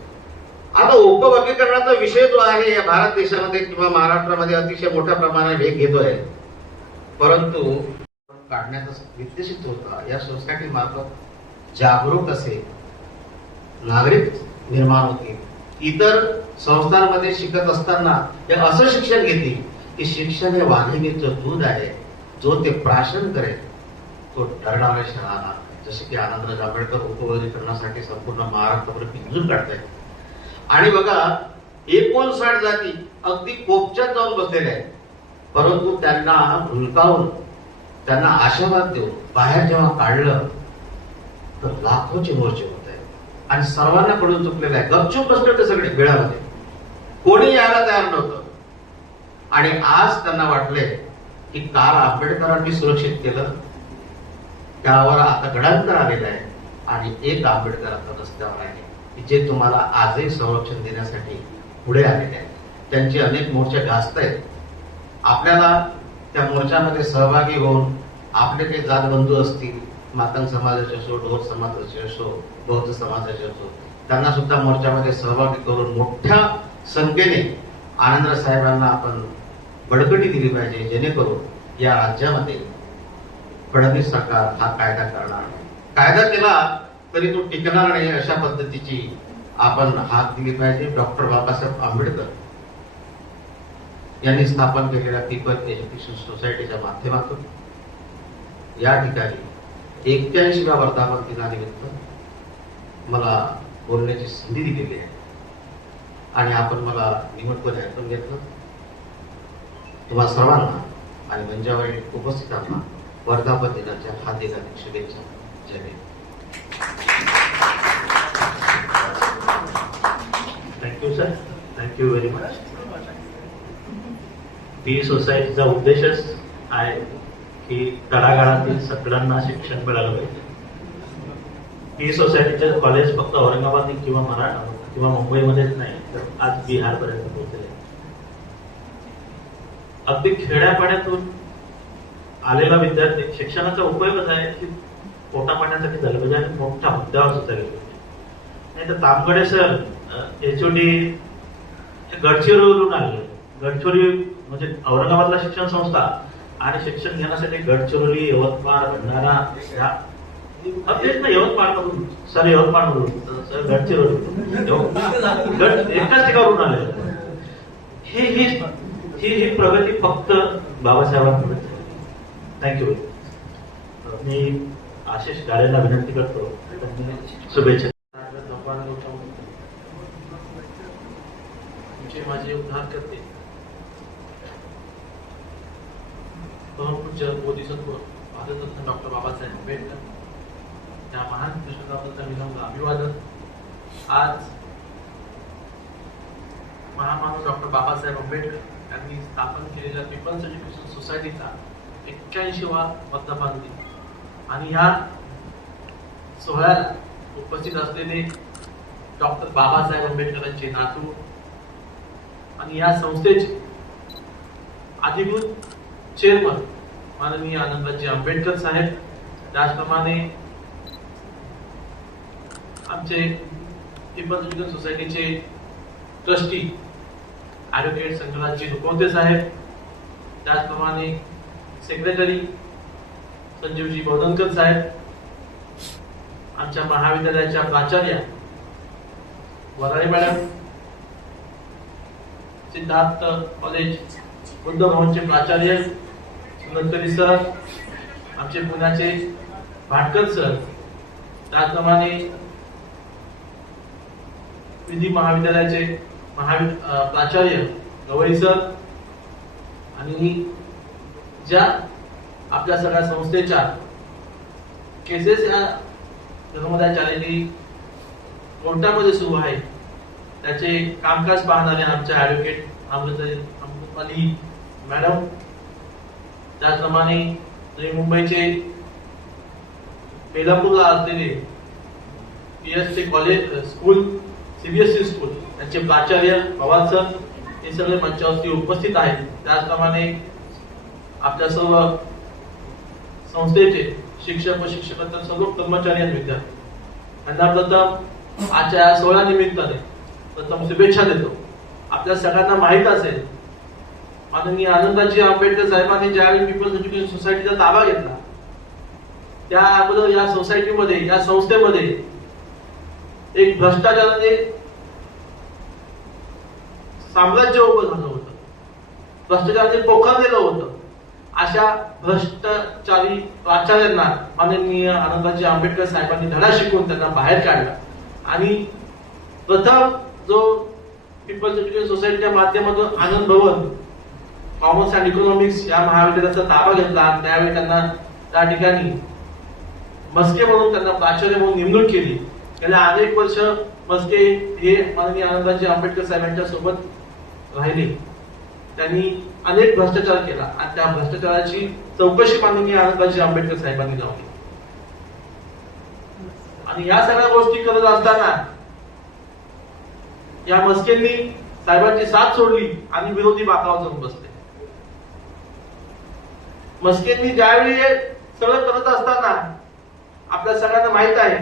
आता उपवर्गीकरणाचा विषय जो आहे या भारत देशामध्ये किंवा महाराष्ट्रामध्ये अतिशय मोठ्या प्रमाणात वेग घेतोय, परंतु काढण्याचा उद्देशित होता या सोसायटी मार्फत जागरूक असे नागरिक निर्माण होतील, इतर संस्थांमध्ये शिकत असताना ते असं शिक्षण घेतील की शिक्षण हे वाघिणीचं दूध आहे, जो ते प्राशन करेल तो डरणारा शहाणा. जसे की आनंदराज आंबेडकर उपवर्गीकरणासाठी संपूर्ण महाराष्ट्रभर पिंजून काढतायत आणि बघा 59 जाती अगदी कोपच्यात जाऊन बसलेल्या आहेत, परंतु त्यांना हुलकावून त्यांना आशावाद देऊन बाहेर जेव्हा काढलं तर लाखोचे मोर्चे होत आहेत आणि सर्वांना कडून चुकलेलं आहे. गपचूप बसले ते सगळे वेळामध्ये, कोणी यायला तयार नव्हतं आणि आज त्यांना वाटले की काल आंबेडकरांनी सुरक्षित केलं, त्यावर आता गडांतर आलेलं आहे आणि एक आंबेडकर आता रस्त्यावर आहे की जे तुम्हाला आजही संरक्षण देण्यासाठी पुढे आलेले आहेत. त्यांचे अनेक मोर्चे गाजतायत. आपल्याला त्या मोर्चामध्ये सहभागी होऊन आपले काही जातबंधू असतील, मातंग समाजाचे असो, ढोर समाजाचे असो, बौद्ध समाजाचे असो, त्यांना सुद्धा मोर्चामध्ये सहभागी करून मोठ्या संख्येने आनंदराज साहेबांना आपण बळकटी दिली पाहिजे, जेणेकरून या राज्यामध्ये फडणवीस सरकार हा कायदा करणार. कायदा केला तरी तो टिकणार नाही अशा पद्धतीची आपण हात दिली पाहिजे. डॉक्टर बाबासाहेब आंबेडकर यांनी स्थापन केलेल्या पीपल एज्युकेशन सोसायटीच्या माध्यमातून या ठिकाणी 81व्या वर्धापन दिनानिमित्त मला बोलण्याची संधी दिलेली आहे आणि आपण मला निमंत्रण ऐकून घेतलं. तुम्हा सर्वांना आणि मंचावर उपस्थितांना वर्धापन दिनाच्या हार्दिक शुभेच्छा. Jai Hind. Thank you sir, thank you very much. P सोसायटीचा उद्देशच आहे की तळागाळातील सगळ्यांना शिक्षण मिळालं पाहिजे. पी सोसायटीचे कॉलेज फक्त औरंगाबाद किंवा मराठा किंवा मुंबईमध्येच नाही तर आज बिहारपर्यंत पोहोचले. अगदी खेड्यापाड्यातून आलेला विद्यार्थी शिक्षणाचा उपयोगच आहे की पोटापाण्यासाठी झालं पाहिजे आणि मोठ्या मुद्द्यावर सुद्धा गेलं पाहिजे. नाही तर तामगडे सर HOD गडचिरोलीहून आले. गडचिरोली म्हणजे औरंगाबादला शिक्षण संस्था आणि शिक्षण घेण्यासाठी गडचिरोली, यवतमाळ, भंडारा तेच ना यवतमाळमधून सर, यवतमाळमधून सर गडचिरोली एकाच ठिकाणून आले. ही प्रगती फक्त बाबासाहेबांमुळे. थँक्यू. मी आशिष गाडेंना विनंती करतो, शुभेच्छा. माझे उद्धार करते परमपूज्य बोधिसत्व भारतरत्न डॉक्टर बाबासाहेब आंबेडकर या महान पुरुषाबद्दल मी अभिवादन. आज महामानव डॉक्टर बाबासाहेब आंबेडकर यांनी स्थापन केलेल्या पीपल्स एज्युकेशन सोसायटीचा 81वा वर्धापन दिन आणि ह्या सोहळ्याला उपस्थित असलेले डॉक्टर बाबासाहेब आंबेडकरांचे नातू आणि या संस्थेचे अधिकृत चेअरमन माननीय आनंदराज आंबेडकर साहेब, त्याचप्रमाणे आमचे पीपल्स एज्युकेशन सोसायटीचे ट्रस्टी ॲडव्होकेट संकराजी रुपवते साहेब, त्याचप्रमाणे सेक्रेटरी संजीवजी बोधनकर साहेब, आमच्या महाविद्यालयाच्या प्राचार्य वराळे मॅडम, सिद्धार्थ कॉलेज बुद्ध भवनचे प्राचार्य सुनंतरी सर, आमचे पुण्याचे भाटकर सर, त्याचप्रमाणे विधी महाविद्यालयाचे प्राचार्य गवळी सर आणि ज्या आपल्या सगळ्या संस्थेच्या केसेस या नर्मदा चॅरिटी कोर्टामध्ये सुरू आहे. त्याचे कामकाज पाहणारे आमचे ऍडव्होकेट अमृतपाली मॅडम, त्याचप्रमाणे नवी मुंबईचे बेलापूरला असलेले PSC college school, CBSE school त्यांचे प्राचार्य पवार सर, हे सगळे मंचावरती उपस्थित आहेत. त्याचप्रमाणे आपल्या सर्व संस्थेचे शिक्षक व शिक्षकेतर सर्व कर्मचारी आणि विद्यार्थी यांना प्रथम आजच्या सोहळ्या निमित्ताने प्रथम शुभेच्छा देतो. आपल्या सगळ्यांना माहित असेल, माननीय आनंदाजी आंबेडकर साहेबांनी ज्यावेळी पीपल्स एज्युकेशन सोसायटीचा ताबा घेतला, त्या अगोदर या सोसायटीमध्ये, या संस्थेमध्ये एक भ्रष्टाचाराने साम्राज्य उभं झालं होतं, भ्रष्टाचाराने पोखरलेलं होतं. अशा भ्रष्टाचारी प्राचार्यांना माननीय आनंदाजी आंबेडकर साहेबांनी धडा शिकवून त्यांना बाहेर काढला आणि प्रथम जो पीपल्स एज्युकेशन सोसायटीच्या माध्यमातून आनंद भवन कॉमर्स अँड इकॉनॉमिक्स या महाविद्यालयाचा ताबा घेतला. त्यावेळी त्यांना त्या ठिकाणी मस्के म्हणून त्यांना प्राचार्य म्हणून नेमणूक केली. गेल्या अनेक वर्ष मस्के हे माननीय आनंदाजी आंबेडकर साहेबांच्या सोबत राहिले. त्यांनी अनेक भ्रष्टाचार केला आणि त्या भ्रष्टाचाराची चौकशी माननीय आनंदाजी आंबेडकर साहेबांनी लावली. आणि या सगळ्या गोष्टी करत असताना या मस्केंनी साहेबांची साथ सोडली आणि विरोधी बाकावर जाऊन बसले. मस्केंनी ज्यावेळी हे सगळं करत असताना आपल्या सगळ्यांना माहित आहे,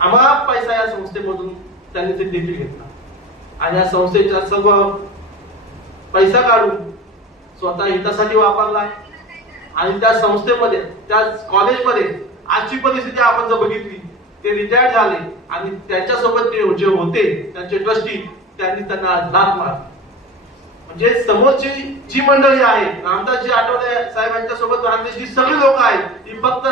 आम्हाला पैसा या संस्थेमधून त्यांनी ते देखील घेतला आणि या संस्थेचा सर्व पैसा काढून स्वतः हितासाठी वापरला. आणि त्या संस्थेमध्ये, त्या कॉलेजमध्ये आजची परिस्थिती आपण जर बघितली, ते रिटायर्ड झाले आणि त्यांच्यासोबत ते जे होते त्यांचे ट्रस्टी, त्यांनी त्यांना लाथ मारली. म्हणजे समोरची जी मंडळी आहे, रामदासजी आठवले साहेबांच्या सोबत राहण्याची सगळी लोक आहेत, ती फक्त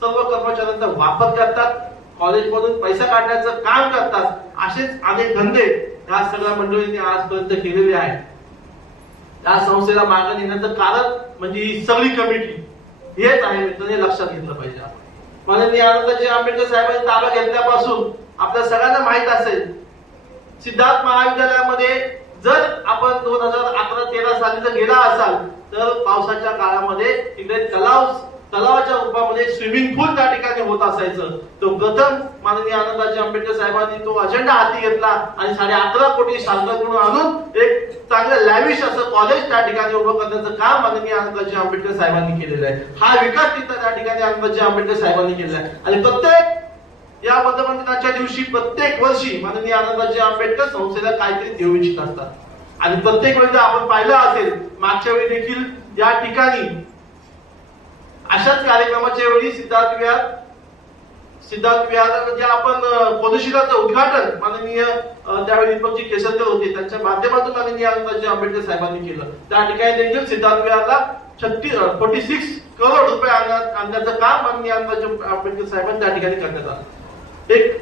सर्व कर्मचाऱ्यांचा वापर करतात, कॉलेजमधून पैसा काढण्याचं काम करतात. असेच अनेक धंदे या सगळ्या मंडळींनी आजपर्यंत केलेले आहेत. या संस्थेला मागे नेण्याचं कारण म्हणजे ही सगळी कमिटी हेच आहे. मित्रांनो, लक्षात घेतलं पाहिजे आपण. माननीय आनंदाजी आंबेडकर साहेबांनी ताबा घेतल्यापासून आपल्या सगळ्यांना माहित असेल, सिद्धार्थ महाविद्यालयामध्ये जर आपण 2011-13 साली जर गेला असाल तर पावसाच्या काळामध्ये तिकडे तलावाच्या रूपामध्ये स्विमिंग पूल त्या ठिकाणी होत असायचं. तो प्रथम माननीय आनंदाजी आंबेडकर साहेबांनी तो अजेंडा हाती घेतला आणि 11.5 कोटी शासनाकडून आणून एक चांगलं लॅविश असं कॉलेज त्या ठिकाणी उभं करण्याचं काम माननीय आनंदाजी आंबेडकर साहेबांनी केलेलं आहे. हा विकास तिथं त्या ठिकाणी आनंदाजी आंबेडकर साहेबांनी केलेला आहे. आणि प्रत्येक या मतदानाच्या दिवशी, प्रत्येक वर्षी माननीय आनंदाजी आंबेडकर संस्थेला काहीतरी देऊ इच्छित असतात. आणि प्रत्येक वेळी आपण पाहिलं असेल, मागच्या वेळी देखील या ठिकाणी अशाच कार्यक्रमाच्या वेळी सिद्धार्थ विहार म्हणजे आपण पदशिलाचं उद्घाटन माननीय त्यावेळी दीपकजी केसरकर होते, त्यांच्या माध्यमातून माननीय आनंदाजी आंबेडकर साहेबांनी केलं. त्या ठिकाणी देखील सिद्धार्थ विहारला 46 करोड रुपये आणण्याचं काम माननीय आनंदाजी आंबेडकर साहेबांनी त्या ठिकाणी करण्यात आलं. एक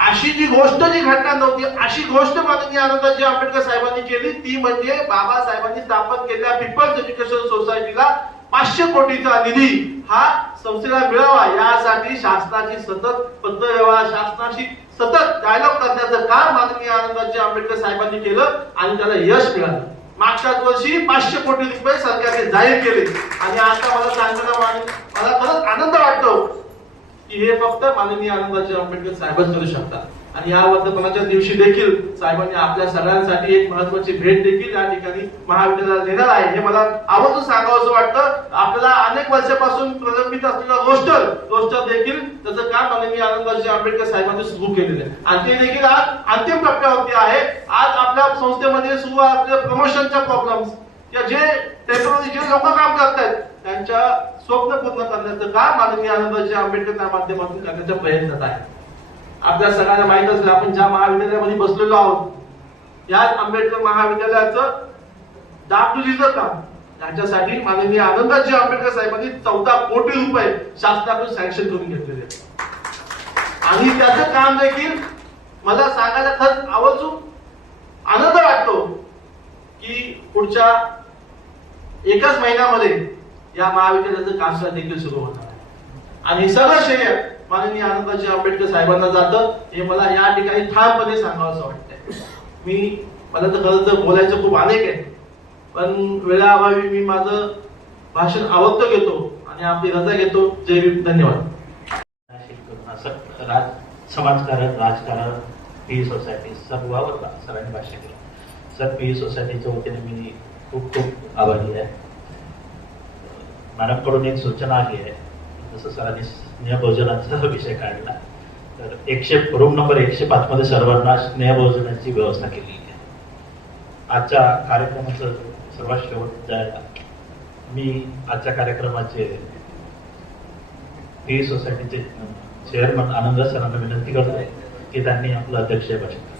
अशी जी गोष्ट जी घडणार नव्हती, अशी गोष्ट माननीय आनंदाजी आंबेडकर साहेबांनी केली, ती म्हणजे बाबासाहेबांनी स्थापन केलेल्या पीपल्स एज्युकेशन सोसायटीला 500 कोटीचा निधी हा संस्थेला मिळावा यासाठी शासनाची सतत पत्रव्यवहार, शासनाशी सतत डायलॉग करण्याचं काम माननीय आनंदाजी आंबेडकर साहेबांनी केलं आणि त्याला यश मिळालं. मागच्याच वर्षी 500 कोटी रुपये सरकारने जाहीर केले आणि आता मला सांगताना मला खरंच आनंद वाटतो की हे फक्त माननीय आनंदाजी आंबेडकर साहेबच करू शकतात. आणि या वर्धापनाच्या दिवशी देखील साहेबांनी आपल्या सगळ्यांसाठी एक महत्वाची भेट देखील या ठिकाणी महाविद्यालयाला देणार आहे. हे मला आवर्जून सांगावं वाटतं. आपल्याला अनेक वर्षापासून प्रलंबित असलेला रोस्टर देखील त्याचं काम माननीय आनंदाजी आंबेडकर साहेबांनी सुरू केलेलं आहे आणि ते देखील आज अंतिम टप्प्यावरती आहे. आज आपल्या संस्थेमध्ये सुरू असलेल्या प्रमोशनच्या प्रॉब्लेम्स किंवा जे टेम्पररी जे लोक काम करतात त्यांच्या स्वप्न पूर्ण करण्याचं काम माननीय आनंदाजी आंबेडकर माध्यमातून करण्याच्या प्रयत्नात आहे. आपल्या सगळ्यांना माहित असेल, आपण ज्या महाविद्यालयामध्ये बसलेलो आहोत, याच आंबेडकर महाविद्यालयाचं डागडुजीचं काम त्याच्यासाठी माननीय आनंदाजी आंबेडकर साहेबांनी 14 कोटी रुपये शासनाकडून सँक्शन करून घेतलेले आणि त्याचं काम देखील मला सांगायला खरंच आवर्जून आनंद वाटतो की पुढच्या एकच महिन्यामध्ये या महाविद्यालयाचं कामकाज देखील सुरू होणार आहे. आणि सर्व श्रेय माननीय आनंदरावजी आंबेडकर साहेबांना जातं हे मला या ठिकाणी ठामपणे सांगावं असं वाटतंय. मला तर खरं तर बोलायचं खूप अनेक आहे, पण वेळाअभावी मी माझं भाषण आवडतं घेतो आणि आपली रजा घेतो. जय भीम, धन्यवाद. समाजकारण, राजकारण, पी सोसायटी सर्वावर सरांनी भाष्य केलं. सर, पी सोसायटीच्या वतीने मी खूप खूप आभारी आहे. मॅडमकडून एक सूचना आली आहे, जसं सरांनी स्नेहभोजनाचा विषय काढला, तर रूम नंबर 105 मध्ये सर्वांना स्नेहभोजनाची व्यवस्था केली आहे. आजच्या कार्यक्रमाचं सर्वात शेवट जायला मी आजच्या कार्यक्रमाचे पी सोसायटीचे चेअरमन आनंद सरांना विनंती करतोय की त्यांनी आपलं अध्यक्षीय भाषण करावं.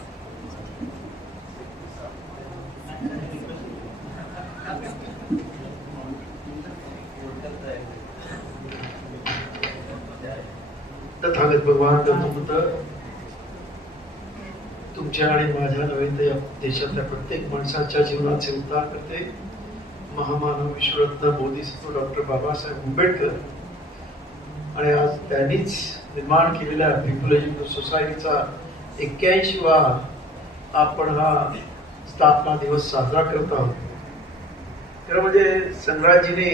तथागत भगवान गौतम बुद्ध तुमच्या आणि माझ्या नव्हे तर या देशातल्या प्रत्येक माणसाच्या जीवनाचे उद्धार करते. महामानव विश्वरत्न बोधिसत्व डॉक्टर बाबासाहेब आंबेडकर आणि आज त्यांनीच निर्माण केलेल्या पीपल एज्युकेशन सोसायटीचा 81वा आपण हा स्थापना दिवस साजरा करत आहोत. खरं म्हणजे संग्राजीने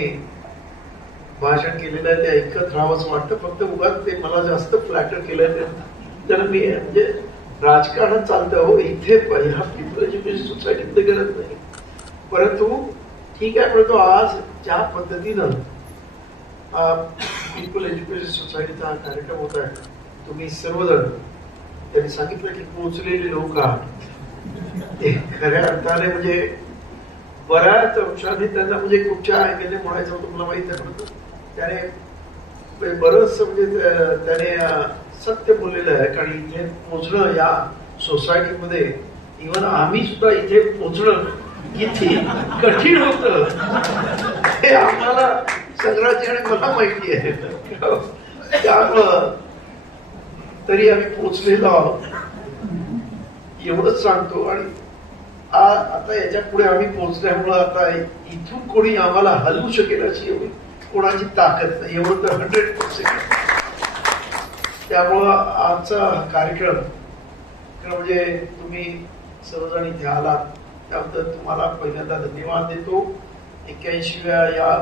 भाषण केलेलं आहे ते ऐकत राहावंच वाटतं. फक्त उगाच ते मला जास्त फ्लॅटर केलं तर मी म्हणजे राजकारण चालतं हो इथे ह्या पीपल एज्युकेशन सोसायटीत गरज नाही. परंतु ठीक आहे, परंतु आज ज्या पद्धतीनं पीपल एज्युकेशन सोसायटीचा कार्यक्रम होत आहे, तुम्ही सर्वजण त्यांनी सांगितलं की पोचलेले लोक आहात ते खऱ्या अर्थाने म्हणजे बऱ्याच अंशाने त्यांना म्हणजे कुठच्या अँगलने म्हणायचं होतं मला माहित आहे, परंतु त्याने बरंच म्हणजे त्याने सत्य बोललेलं आहे. कारण इथे पोचणं या सोसायटीमध्ये इव्हन आम्ही सुद्धा इथे पोचणं किती कठीण होतं हे आम्हाला संग्राजी आणि मला माहिती आहे. त्यामुळं तरी आम्ही पोचलेलो आहोत एवढंच सांगतो. आणि आता याच्या पुढे आम्ही पोचल्यामुळं आता इथून कोणी आम्हाला हलवू शकेल अशी एवढी कोणाची ताकद नाही, एवढं तर 100%. त्यामुळं आजचा कार्यक्रम म्हणजे तुम्ही सर्वजण इथे आलात त्याबद्दल तुम्हाला पहिल्यांदा धन्यवाद देतो. 81व्या या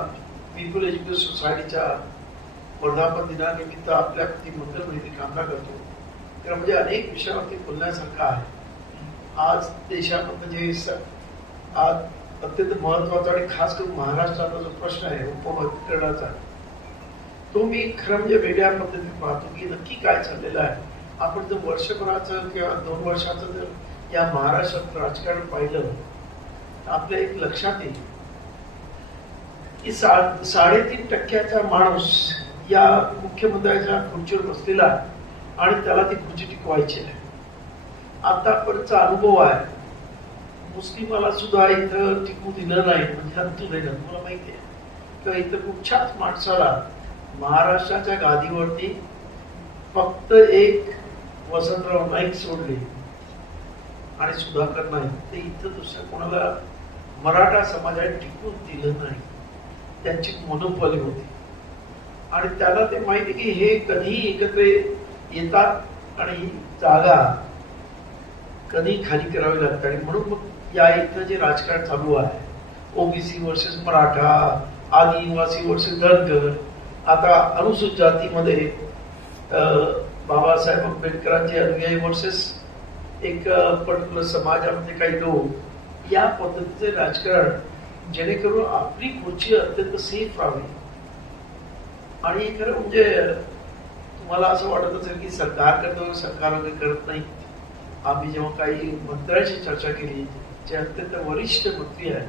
पीपल एज्युकेशन सोसायटीच्या वर्धापन दिनानिमित्त आपल्या प्रति मंगलमयी कामना करतो. तर म्हणजे अनेक विषयावरती बोलण्यासारखं आहे. आज देशामध्ये जे आज अत्यंत महत्वाचा आणि खास करून महाराष्ट्राचा जो प्रश्न आहे उपमहाराष्ट्राचा, तो मी खरं म्हणजे वेगळ्या पद्धतीने पाहतो की नक्की काय चाललेलं आहे. आपण जर वर्षभराचं किंवा 2 वर्षाचं जर या महाराष्ट्रात राजकारण पाहिलं तर आपल्या एक लक्षात येईल की 3.5% माणूस या मुख्यमंत्र्याच्या खुर्चीवर बसलेला आणि त्याला ती खुर्ची टिकवायची आहे. आतापर्यंतचा अनुभव आहे, मुस्लिमाला सुद्धा इथं टिकू दिलं नाही म्हणजे अंतू दिलं. तुम्हाला माहिती आहे किंवा इथं कुठच्याच माणसाला महाराष्ट्राच्या गादीवरती फक्त एक वसंतराव नाईक सोडले आणि सुधाकर नाईक, ते इथं दुसऱ्या कोणाला मराठा समाजाने टिकून दिलं नाही. त्यांची मोनोपॉली होती आणि त्याला ते माहिती की हे कधीही एकत्र येतात आणि ही जागा कधी खाली करावी लागते. आणि म्हणून मग या इथं जे राजकारण चालू आहे, ओबीसी वर्सेस मराठा, आदिवासी वर्सेस धनगर, आता अनुसूचित जातीमध्ये बाबासाहेब आंबेडकरांचे अनुयायी वर्सेस एक पर्टिक्युलर समाजामध्ये काही लोक, या पद्धतीचे राजकारण जेणेकरून आपली खुर्ची अत्यंत सेफ राहावी. आणि खरं म्हणजे तुम्हाला असं वाटत असेल की सरकार करतो, सरकार वगैरे करत नाही. आम्ही जेव्हा काही मंत्र्यांशी चर्चा केली, जे अत्यंत वरिष्ठ मंत्री आहेत,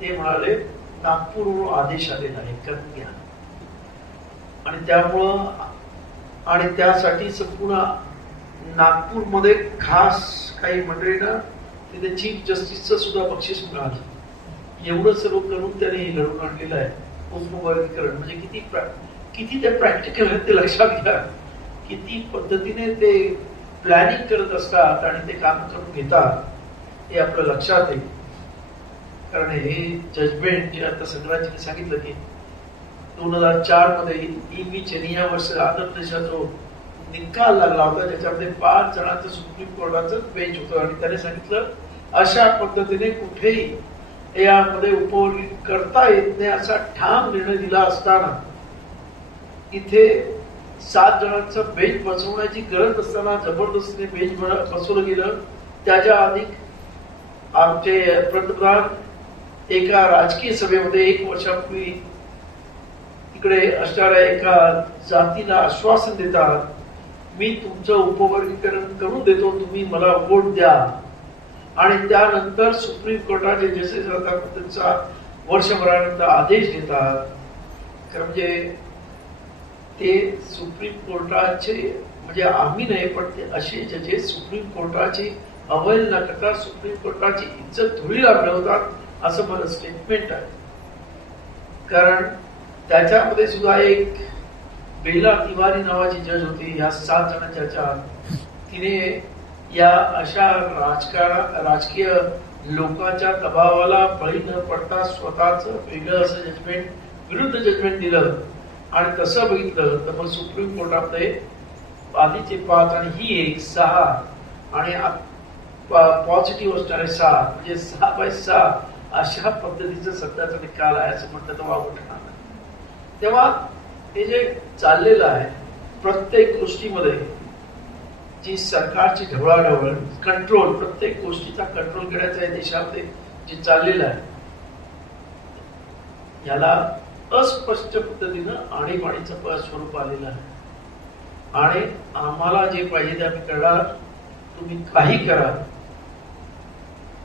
ते म्हणाले नागपूरवरून आदेश आलेला आहे करून घ्या. आणि त्यामुळं आणि त्यासाठी संपूर्ण नागपूरमध्ये खास काही मंडळींना तिथे चीफ जस्टिसचं सुद्धा बक्षीस मिळालं. एवढं सर्व करून त्याने हे घडवून आणलेलं आहे. उपवर्गीकरण म्हणजे किती ते प्रॅक्टिकल आहे ते लक्षात घ्या. किती पद्धतीने ते प्लॅनिंग करत असतात आणि ते काम करून घेतात हे आपलं लक्षात येईल. कारण हे जजमेंट जे आता संग्राजीने सांगितलं की 2004 मध्ये ईबी चेनिया वर्ष आदत देशाचा जो निकाल लागला होता ज्याच्यामध्ये 5 जणांचं सुप्रीम कोर्टाचं बेंच होतं आणि त्याने सांगितलं अशा पद्धतीने कुठेही यामध्ये उपवर्गीत करता येत नाही असा ठाम निर्णय दिला असताना इथे 7 जणांचं बेंच बसवण्याची गरज असताना जबरदस्तीने बेंच बसवलं गेलं. त्याच्या आधी आमचे पंतप्रधान एका राजकीय सभेमध्ये 1 वर्षापूर्वी इकडे असणाऱ्या एका जातीला आश्वासन देतात, मी तुमचं उपवर्गीकरण करून देतो, तुम्ही मला वोट द्या. आणि त्यानंतर सुप्रीम कोर्टाचे जसेस राहतात त्यांचा वर्षभरानंतर आदेश देतात. म्हणजे ते सुप्रीम कोर्टाचे म्हणजे आम्ही नाही पण ते असे जजेस सुप्रीम कोर्टाची अवहेलना करतात, सुप्रीम कोर्टाची इज्जत धुळीला मिळवतात असं माझं स्टेटमेंट आहे. कारण त्याच्यामध्ये सुद्धा एक बेला तिवारी नावाची जज होती ह्या 7 जणांच्या तिने या अशा राजकीय लोकांच्या दबावाला बळी न पडता स्वतःच वेगळं असं जजमेंट विरुद्ध जजमेंट दिलं. आणि तसं बघितलं तर मग सुप्रीम कोर्टामध्ये आधीचे 5 आणि ही 1 6 आणि पॉझिटिव्ह असणारे 6 म्हणजे 6/6 अशा पद्धतीचा सध्याचा निकाल आहे असं म्हटलं तर वावगं ठरणार नाही. तेव्हा हे जे चाललेलं आहे प्रत्येक गोष्टीमध्ये जी सरकारची ढवळाढवळ कंट्रोल प्रत्येक गोष्टीचा कंट्रोल करायचा या देशामध्ये जे चाललेलं आहे याला अस्पष्ट पद्धतीनं आणीबाणीचं स्वरूप आलेलं आहे. आणि आम्हाला जे पाहिजे ते आम्ही करणार, तुम्ही काही करा.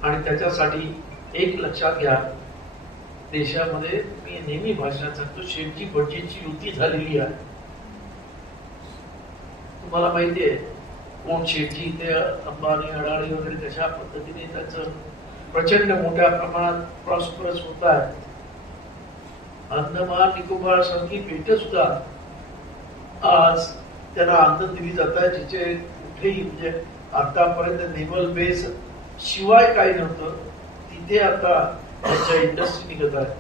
आणि त्याच्यासाठी एक लक्षात घ्या, देशामध्ये मी नेहमी भाषणात सांगतो शेठजी भटजींची युती झालेली आहे. तुम्हाला माहिती आहे कोण शेठजी, ते अंबानी अडाणी वगैरे कशा पद्धतीने त्याचं प्रचंड मोठ्या प्रमाणात प्रॉस्परस होत आहे. अंदमान निकोबार सारखी बेट सुद्धा आज त्यांना आनंद दिली जात आहे जिथे कुठेही म्हणजे आतापर्यंत नेव्हल बेस शिवाय काही नव्हतं तिथे आता त्याच्या इंडस्ट्री निघत आहे.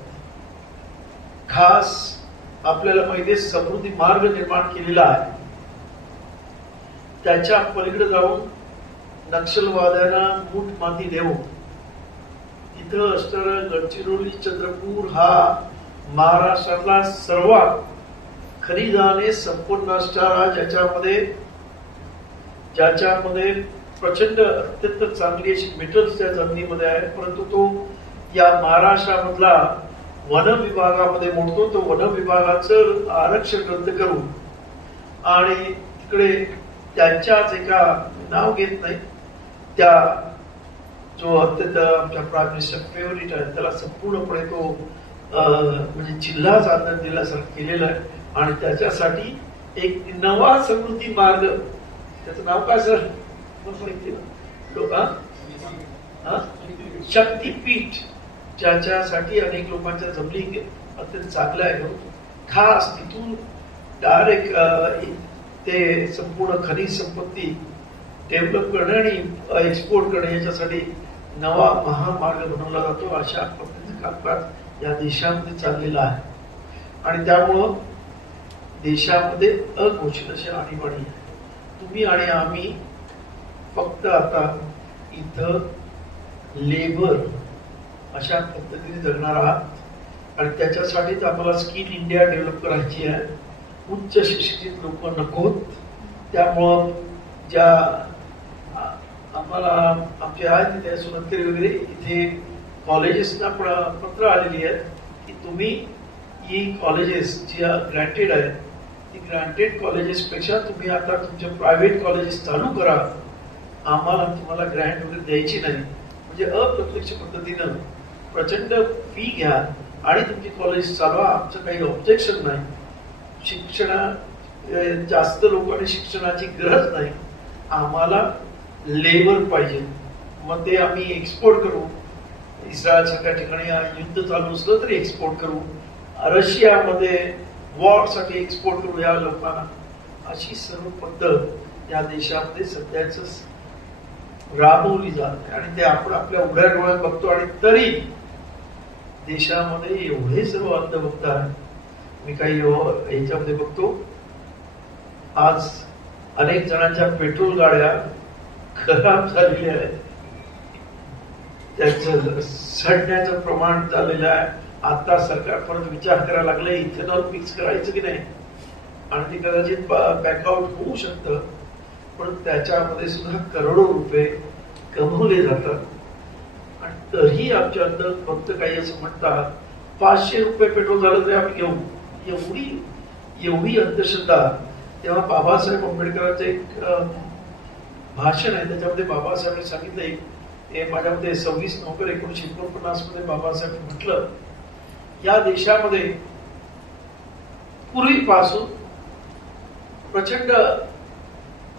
खास आपल्याला माहिती आहे समृद्धी मार्ग निर्माण केलेला आहे. त्याच्या पलीकडे जाऊन नक्षलवाद्यांना मूठ माती देऊन इथं असणारा गडचिरोली चंद्रपूर हा महाराष्ट्रातला सर्वात खनिजाने संपूर्ण असणारा ज्याच्यामध्ये प्रचंड अत्यंत चांगली अशी मेटल्स त्या जमिनीमध्ये आहे. परंतु तो या महाराष्ट्रामधला वन विभागामध्ये मोडतो. तो वन विभागाचं आरक्षण रद्द करून आणि तिकडे त्यांच्याच एका नाव घेत नाही त्या जो अत्यंत आमच्या प्राईम मिनिस्टर फेवरिट आहे त्याला संपूर्णपणे तो म्हणजे जिल्हाच आनंद दिल्यासारखं केलेलं आहे. आणि त्याच्यासाठी एक नवा समृद्धी मार्ग, त्याचं नाव काय सर माहिती शक्तीपीठ, ज्याच्यासाठी अनेक लोकांच्या जमिनी अत्यंत चांगल्या आहे. खास तिथून डायरेक्ट ते संपूर्ण खनिज संपत्ती डेव्हलप करणे आणि एक्सपोर्ट करणे याच्यासाठी नवा महामार्ग बनवला जातो. अशा पद्धतीचं कामकाज या देशामध्ये चाललेलं आहे. आणि त्यामुळं देशामध्ये अघोषित अशी आणीबाणी आहे. तुम्ही आणि आम्ही फक्त आता इथं लेबर अशा पद्धतीने जगणार आहात. आणि त्याच्यासाठीच आम्हाला स्किल इंडिया डेव्हलप करायची आहे. उच्च शिक्षित लोक नकोत. त्यामुळं ज्या आम्हाला आमचे आहेत त्या सुनंदकरी वगैरे इथे कॉलेजेसना पत्र आलेली आहेत की तुम्ही ही कॉलेजेस जी ग्रँटेड आहेत ती ग्रँटेड कॉलेजेसपेक्षा तुम्ही आता तुमचे प्रायव्हेट कॉलेजेस चालू करा. आम्हाला तुम्हाला ग्रँट वगैरे द्यायची नाही. म्हणजे अप्रत्यक्ष पद्धतीनं प्रचंड फी घ्या आणि तुमची कॉलेज चालवा. आमचं काही ऑब्जेक्शन नाही. जास्त लोकांनी शिक्षणाची गरज नाही. आम्हाला लेबर पाहिजे. मग ते आम्ही एक्सपोर्ट करू. इस्रायल सारख्या ठिकाणी युद्ध चालू असलं तरी एक्सपोर्ट करू. रशियामध्ये वॉरसाठी एक्सपोर्ट करू या लोकांना. अशी सर्व पद्धत या देशामध्ये सध्याच राबवली जाते आणि ते आपण आपल्या उघड्या डोळ्यात बघतो. आणि तरी देशामध्ये एवढे सर्व अंधभक्त आहेत. मी काही याच्यामध्ये बघतो आज अनेक जणांच्या पेट्रोल गाड्या खराब झालेल्या आहेत, त्याचं सडण्याचं प्रमाण झालेलं आहे. आता सरकार परत विचार करायला लागलं इथेनॉल मिक्स करायचं की नाही, आणि ते कदाचित बॅकआउट होऊ शकतं, पण त्याच्यामध्ये सुद्धा करोडो रुपये कमवले जातात. आणि तरीही आमच्या अंदर फक्त काही असं म्हणतात 500 रुपये पेट्रोल झालं तरी आम्ही घेऊ, एवढी अंधश्रद्धा. तेव्हा बाबासाहेब आंबेडकरांचं एक भाषण आहे, त्याच्यामध्ये बाबासाहेबांनी सांगितलंय, हे माझ्यामध्ये 26 नोव्हेंबर 1949 मध्ये बाबासाहेब म्हटलं, या देशामध्ये पूर्वीपासून प्रचंड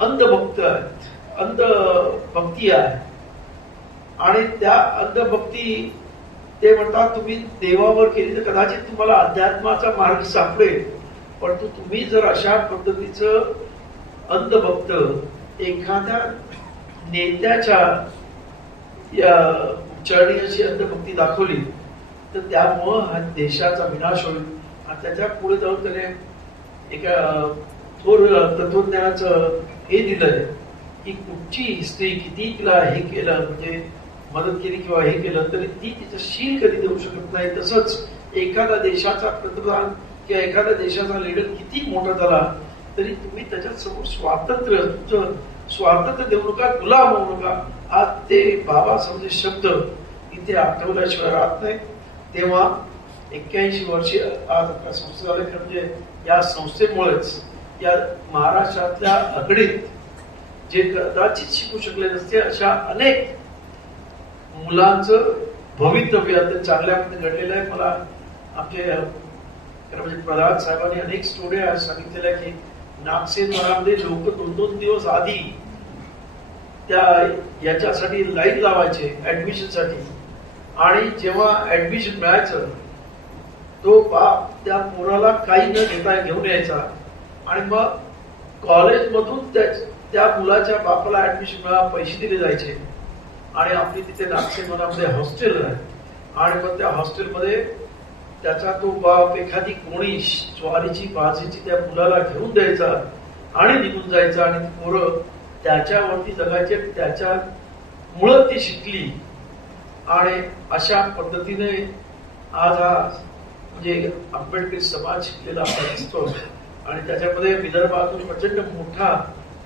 अंधभक्ती आहे, आणि त्या अंधभक्ती ते म्हणतात तुम्ही देवावर केली तर कदाचित तुम्हाला अध्यात्माचा मार्ग सापडेल, परंतु तुम्ही जर अशा पद्धतीचं अंधभक्त एखाद्या नेत्याच्या या चरणी अशी अंधभक्ती दाखवली तर त्यामुळं हा देशाचा विनाश होईल. आणि त्याच्या पुढे जाऊन त्याने एका थोर तत्वज्ञानाचं हे दिलंय की कुठची हिस्ट्री किती तिला हे केलं म्हणजे मदत केली किंवा हे केलं तरी ती तिचं शील कधी देऊ शकत नाही. तसंच एखाद्या देशाचा पंतप्रधान किंवा एखाद्या देशाचा लीडर किती मोठा झाला तरी तुम्ही त्याच्यात समोर तुमचं स्वातंत्र्य देऊ नका, गुलाम होऊ नका. आज ते बाबासाहेबांचे शब्द इथे आठवल्याशिवाय राहत नाही. तेव्हा 81 वर्षे आज आपल्या संस्था झाले, म्हणजे या संस्थेमुळेच या महाराष्ट्रातल्या अगणित जे कदाचित शिकू शकले नसते अशा अनेक मुलांचं भवितव्य अत्यंत चांगल्या पद्धतीने घडलेलं आहे. मला आमचे म्हणजे प्रधान साहेबांनी अनेक स्टोऱ्या सांगितलेल्या की नागसेनमध्ये लोक 2-2 दिवस आधी त्या याच्यासाठी लाईन लावायचे ऍडमिशन साठी, आणि जेव्हा ऍडमिशन मिळायचं तो बाप त्या पोराला काही न घेता घेऊन यायचा, आणि मग कॉलेजमधून त्या मुलाच्या बापाला ऍडमिशन मिळायला पैसे दिले जायचे. आणि आपली तिथे नागसेनमध्ये हॉस्टेल आहे, आणि मग त्या हॉस्टेलमध्ये त्याचा तो बाप एखादी कोणी ज्वारीची भाजीची त्या मुलाला घेऊन द्यायचा आणि निघून जायचा, आणि ती पोरं त्याच्यावरती जगायचे, त्याच्या मुळे ती शिकली. आणि अशा पद्धतीने आज हा म्हणजे आंबेडकरी समाज शिकलेला आपल्याला दिसतो, आणि त्याच्यामध्ये विदर्भातून प्रचंड मोठा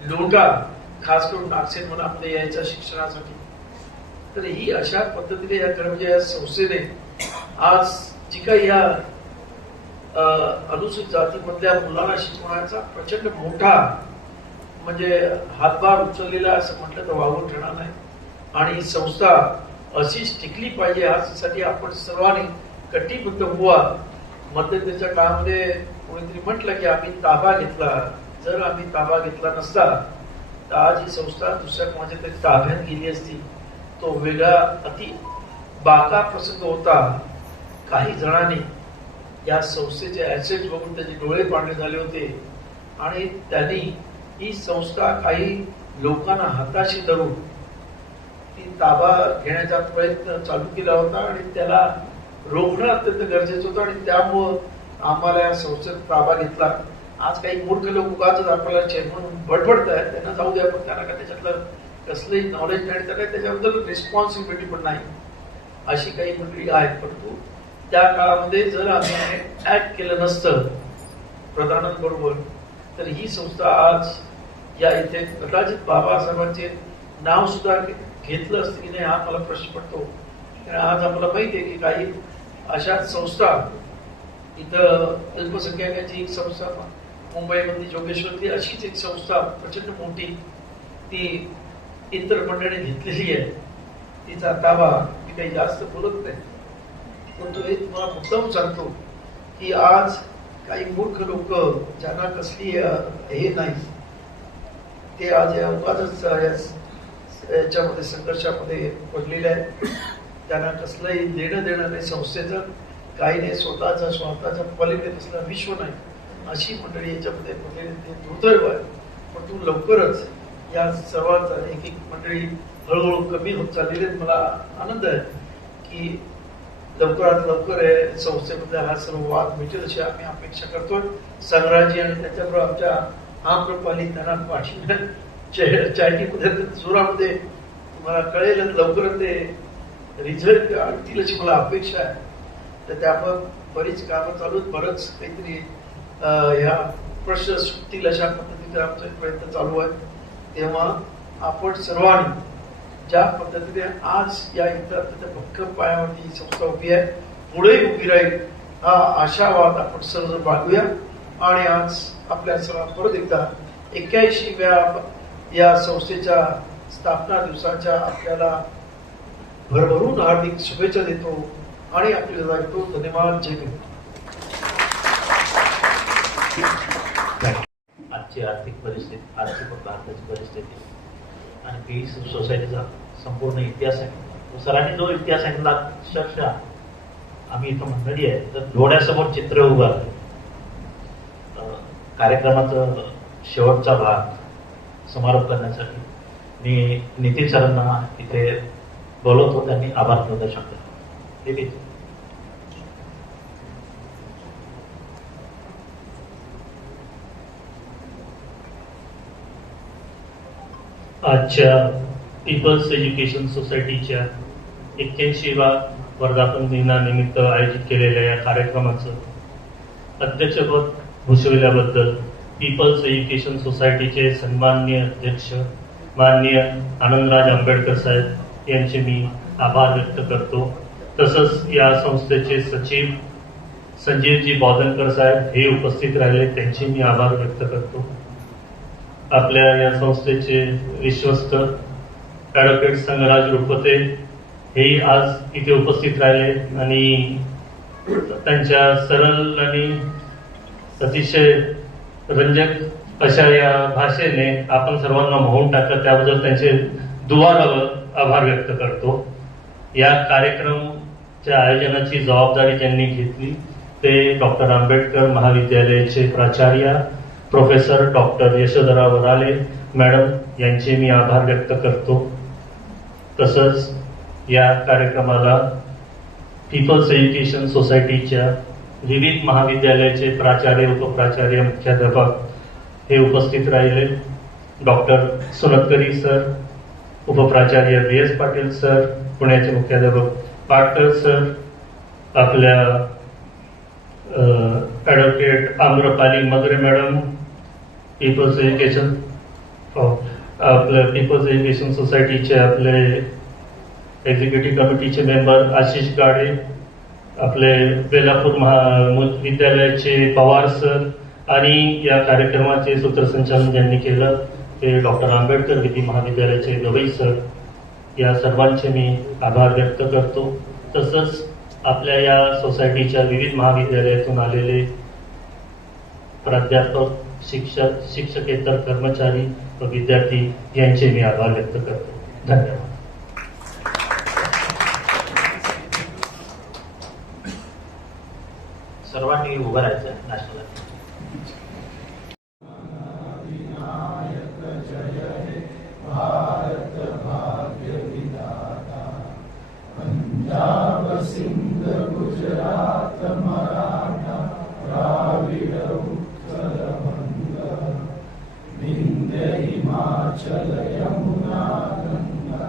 लोंढा खास करून नागसेन मनामध्ये यायचा शिक्षणासाठी. तर ही अशा पद्धतीने या म्हणजे या संस्थेने आज जी काही या अनुसूचित जातीमधल्या मुलांना शिकवण्याचा प्रचंड मोठा म्हणजे हातभार उचललेला असं म्हटलं तर वावून ठरणार नाही. आणि ही संस्था अशीच टिकली पाहिजे यासाठी आपण सर्वांनी कटिबद्ध व्हा. मध्यंतरीच्या काळामध्ये कोणीतरी म्हटलं की आम्ही ताबा घेतला, जर आम्ही ताबा घेतला नसता तर आज ही संस्था दुसऱ्या कोणाच्या तरी ताब्यात गेली असती. तो वेगळा अति बाका प्रसंग होता. काही जणांनी या संस्थेचे ऍसेट बघून त्याचे डोळे पांढरे झाले होते, आणि त्यांनी ही संस्था काही लोकांना हाताशी धरून ती ताबा घेण्याचा प्रयत्न चालू केला होता, आणि त्याला रोखणं अत्यंत गरजेचं होतं. आणि त्यामुळं आम्हाला या संस्थेत ताबा घेतला. आज काही मूर्ख लोक उगाच आपल्याला चेअरमन बडबडत आहेत, त्यांना जाऊ द्या, पण त्यांना का त्याच्यातलं कसलंही नॉलेज नाही, त्यांना त्याच्याबद्दल रिस्पॉन्सिबिलिटी पण नाही. अशी काही मंडळी आहेत. परंतु त्या काळामध्ये जर आम्ही ऍक्ट केलं नसतं प्रधानांबरोबर तर ही संस्था आज या इथे कदाचित बाबासाहेबांचे नाव सुद्धा घेतलं असतं की नाही हा मला प्रश्न पडतो. कारण आज आम्हाला माहिती आहे की काही अशा संस्था इथं अल्पसंख्याकांची एक संस्था मुंबईमधली जोगेश्वरची अशीच एक संस्था प्रचंड मोठी ती इतर मंडळी घेतलेली आहे. तिचा ताबा मी काही जास्त बोलत नाही, पण तो एक तुम्हाला मुद्दाम सांगतो की आज काही मूर्ख लोक ज्यांना कसली हे नाही ते आज या उगाच याच्यामध्ये संघर्षामध्ये पडलेले आहेत. त्यांना कसलंही देणं देणं नाही संस्थेचं, काही नाही, स्वतःच्या पलीकडे कसलं विश्व नाही, अशी मंडळी याच्यामध्ये पडलेली ते दुर्दैव आहे. पण तू लवकरच या सर्वांचा एक एक मंडळी हळूहळू कमी होत चाललेली आहेत. मला आनंद आहे की लवकरात लवकर हे संस्थेमध्ये हा सर्व वाद मिळेल अशी आम्ही अपेक्षा करतोय. संग्राजी आणि त्याच्याबरोबर आमच्या आम्रपाली त्यांना पाठीवर चॅटिंगमध्ये जोरामध्ये तुम्हाला कळेल लवकरच ते रिझल्ट आणतील अशी मला अपेक्षा आहे. तर त्यामुळे बरीच कामं चालू आहेत, बरंच काहीतरी ह्या प्रश्न सुटतील अशा पद्धतीचे आमचे प्रयत्न चालू आहेत. तेव्हा आपण सर्वांनी ज्या पद्धतीने आज या इथं भक्कम पायावरती ही संस्था उभी आहे, पुढे उभी राहील हा आशावाद आपण सर्व बांधूया. आणि आज आपल्या सर्व परत एकदा 81व्या या संस्थेच्या स्थापना दिवसाच्या आपल्याला भरभरून हार्दिक शुभेच्छा देतो आणि आपल्याला जातो. धन्यवाद. जय भीम. आजची आर्थिक परिस्थिती, आर्थिक भारताची परिस्थिती आणि पीस सोसायटीचा संपूर्ण इतिहास आहे. सरांनी जो इतिहास सांगितला अक्षरशः आम्ही इथं मंडळी आहे तर डोळ्यासमोर चित्र उभारले. कार्यक्रमाचा शेवटचा भाग समारोप करण्यासाठी मी नितीन सरांना इथे बोलवतो. त्यांनी आभार प्रदर्शन केलं. नितीन. आजच्या पीपल्स एज्युकेशन सोसायटीच्या 81व्या वर्धापन दिनानिमित्त आयोजित केलेल्या या कार्यक्रमाचं अध्यक्षपद भूषविल्याबद्दल पीपल्स एज्युकेशन सोसायटीचे सन्माननीय अध्यक्ष माननीय आनंदराज आंबेडकर साहेब यांचे मी आभार व्यक्त करतो. तसंच या संस्थेचे सचिव संजीवजी बौद्धनकर साहेब हे उपस्थित राहिले, त्यांचे मी आभार व्यक्त करतो. आपल्या या संस्थेचे विश्वस्त ॲडव्होकेट संगराज रुपते हेही आज इथे उपस्थित राहिले आणि त्यांच्या सरळ आणि अतिशय रंजक अशा या भाषेने आपण सर्वांना मोहून टाकलं, त्याबद्दल त्यांचे दुवारावर आभार व्यक्त करतो. या कार्यक्रमाच्या आयोजनाची जबाबदारी ज्यांनी घेतली ते डॉक्टर आंबेडकर महाविद्यालयाचे प्राचार्य प्रोफेसर डॉक्टर यशोधरा वराले मॅडम यांचे मी आभार व्यक्त करतो. तसंच या कार्यक्रमाला पीपल्स एज्युकेशन सोसायटीच्या विविध महाविद्यालयाचे प्राचार्य उपप्राचार्य मुख्याध्यापक हे उपस्थित राहिले. डॉक्टर सुनतकरी सर, उपप्राचार्य BS पाटील सर, पुण्याचे मुख्याध्यापक पाटकर सर, आपल्या advocate Amrapali Magare madam, People's Education आपल्या पीपल्स एज्युकेशन सोसायटीचे आपले एक्झिक्युटिव्ह कमिटीचे मेंबर आशिष गाडे, आपले बेलापूर विद्यालयाचे पवार सर आणि या कार्यक्रमाचे सूत्रसंचालन ज्यांनी केलं ते डॉक्टर आंबेडकर विधी महाविद्यालयाचे गवई सर, या सर्वांचे मी आभार व्यक्त करतो. तसंच आपल्या या सोसायटीच्या विविध महाविद्यालयातून आलेले प्राध्यापक, शिक्षक, शिक्षकेतर कर्मचारी व विद्यार्थी यांचे मी आभार व्यक्त करतो. धन्यवाद. सर्वांनी उभं राहायचं नाश्त्याला. सिंध गुजरात मराठा द्राविड उत्कल बंग विंध्य हिमाचल यमुना गंगा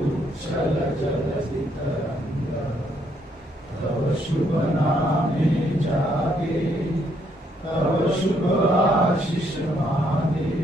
उच्छल जलधि तरंग तव शुभ नामे जागे तव शुभ आशीष माने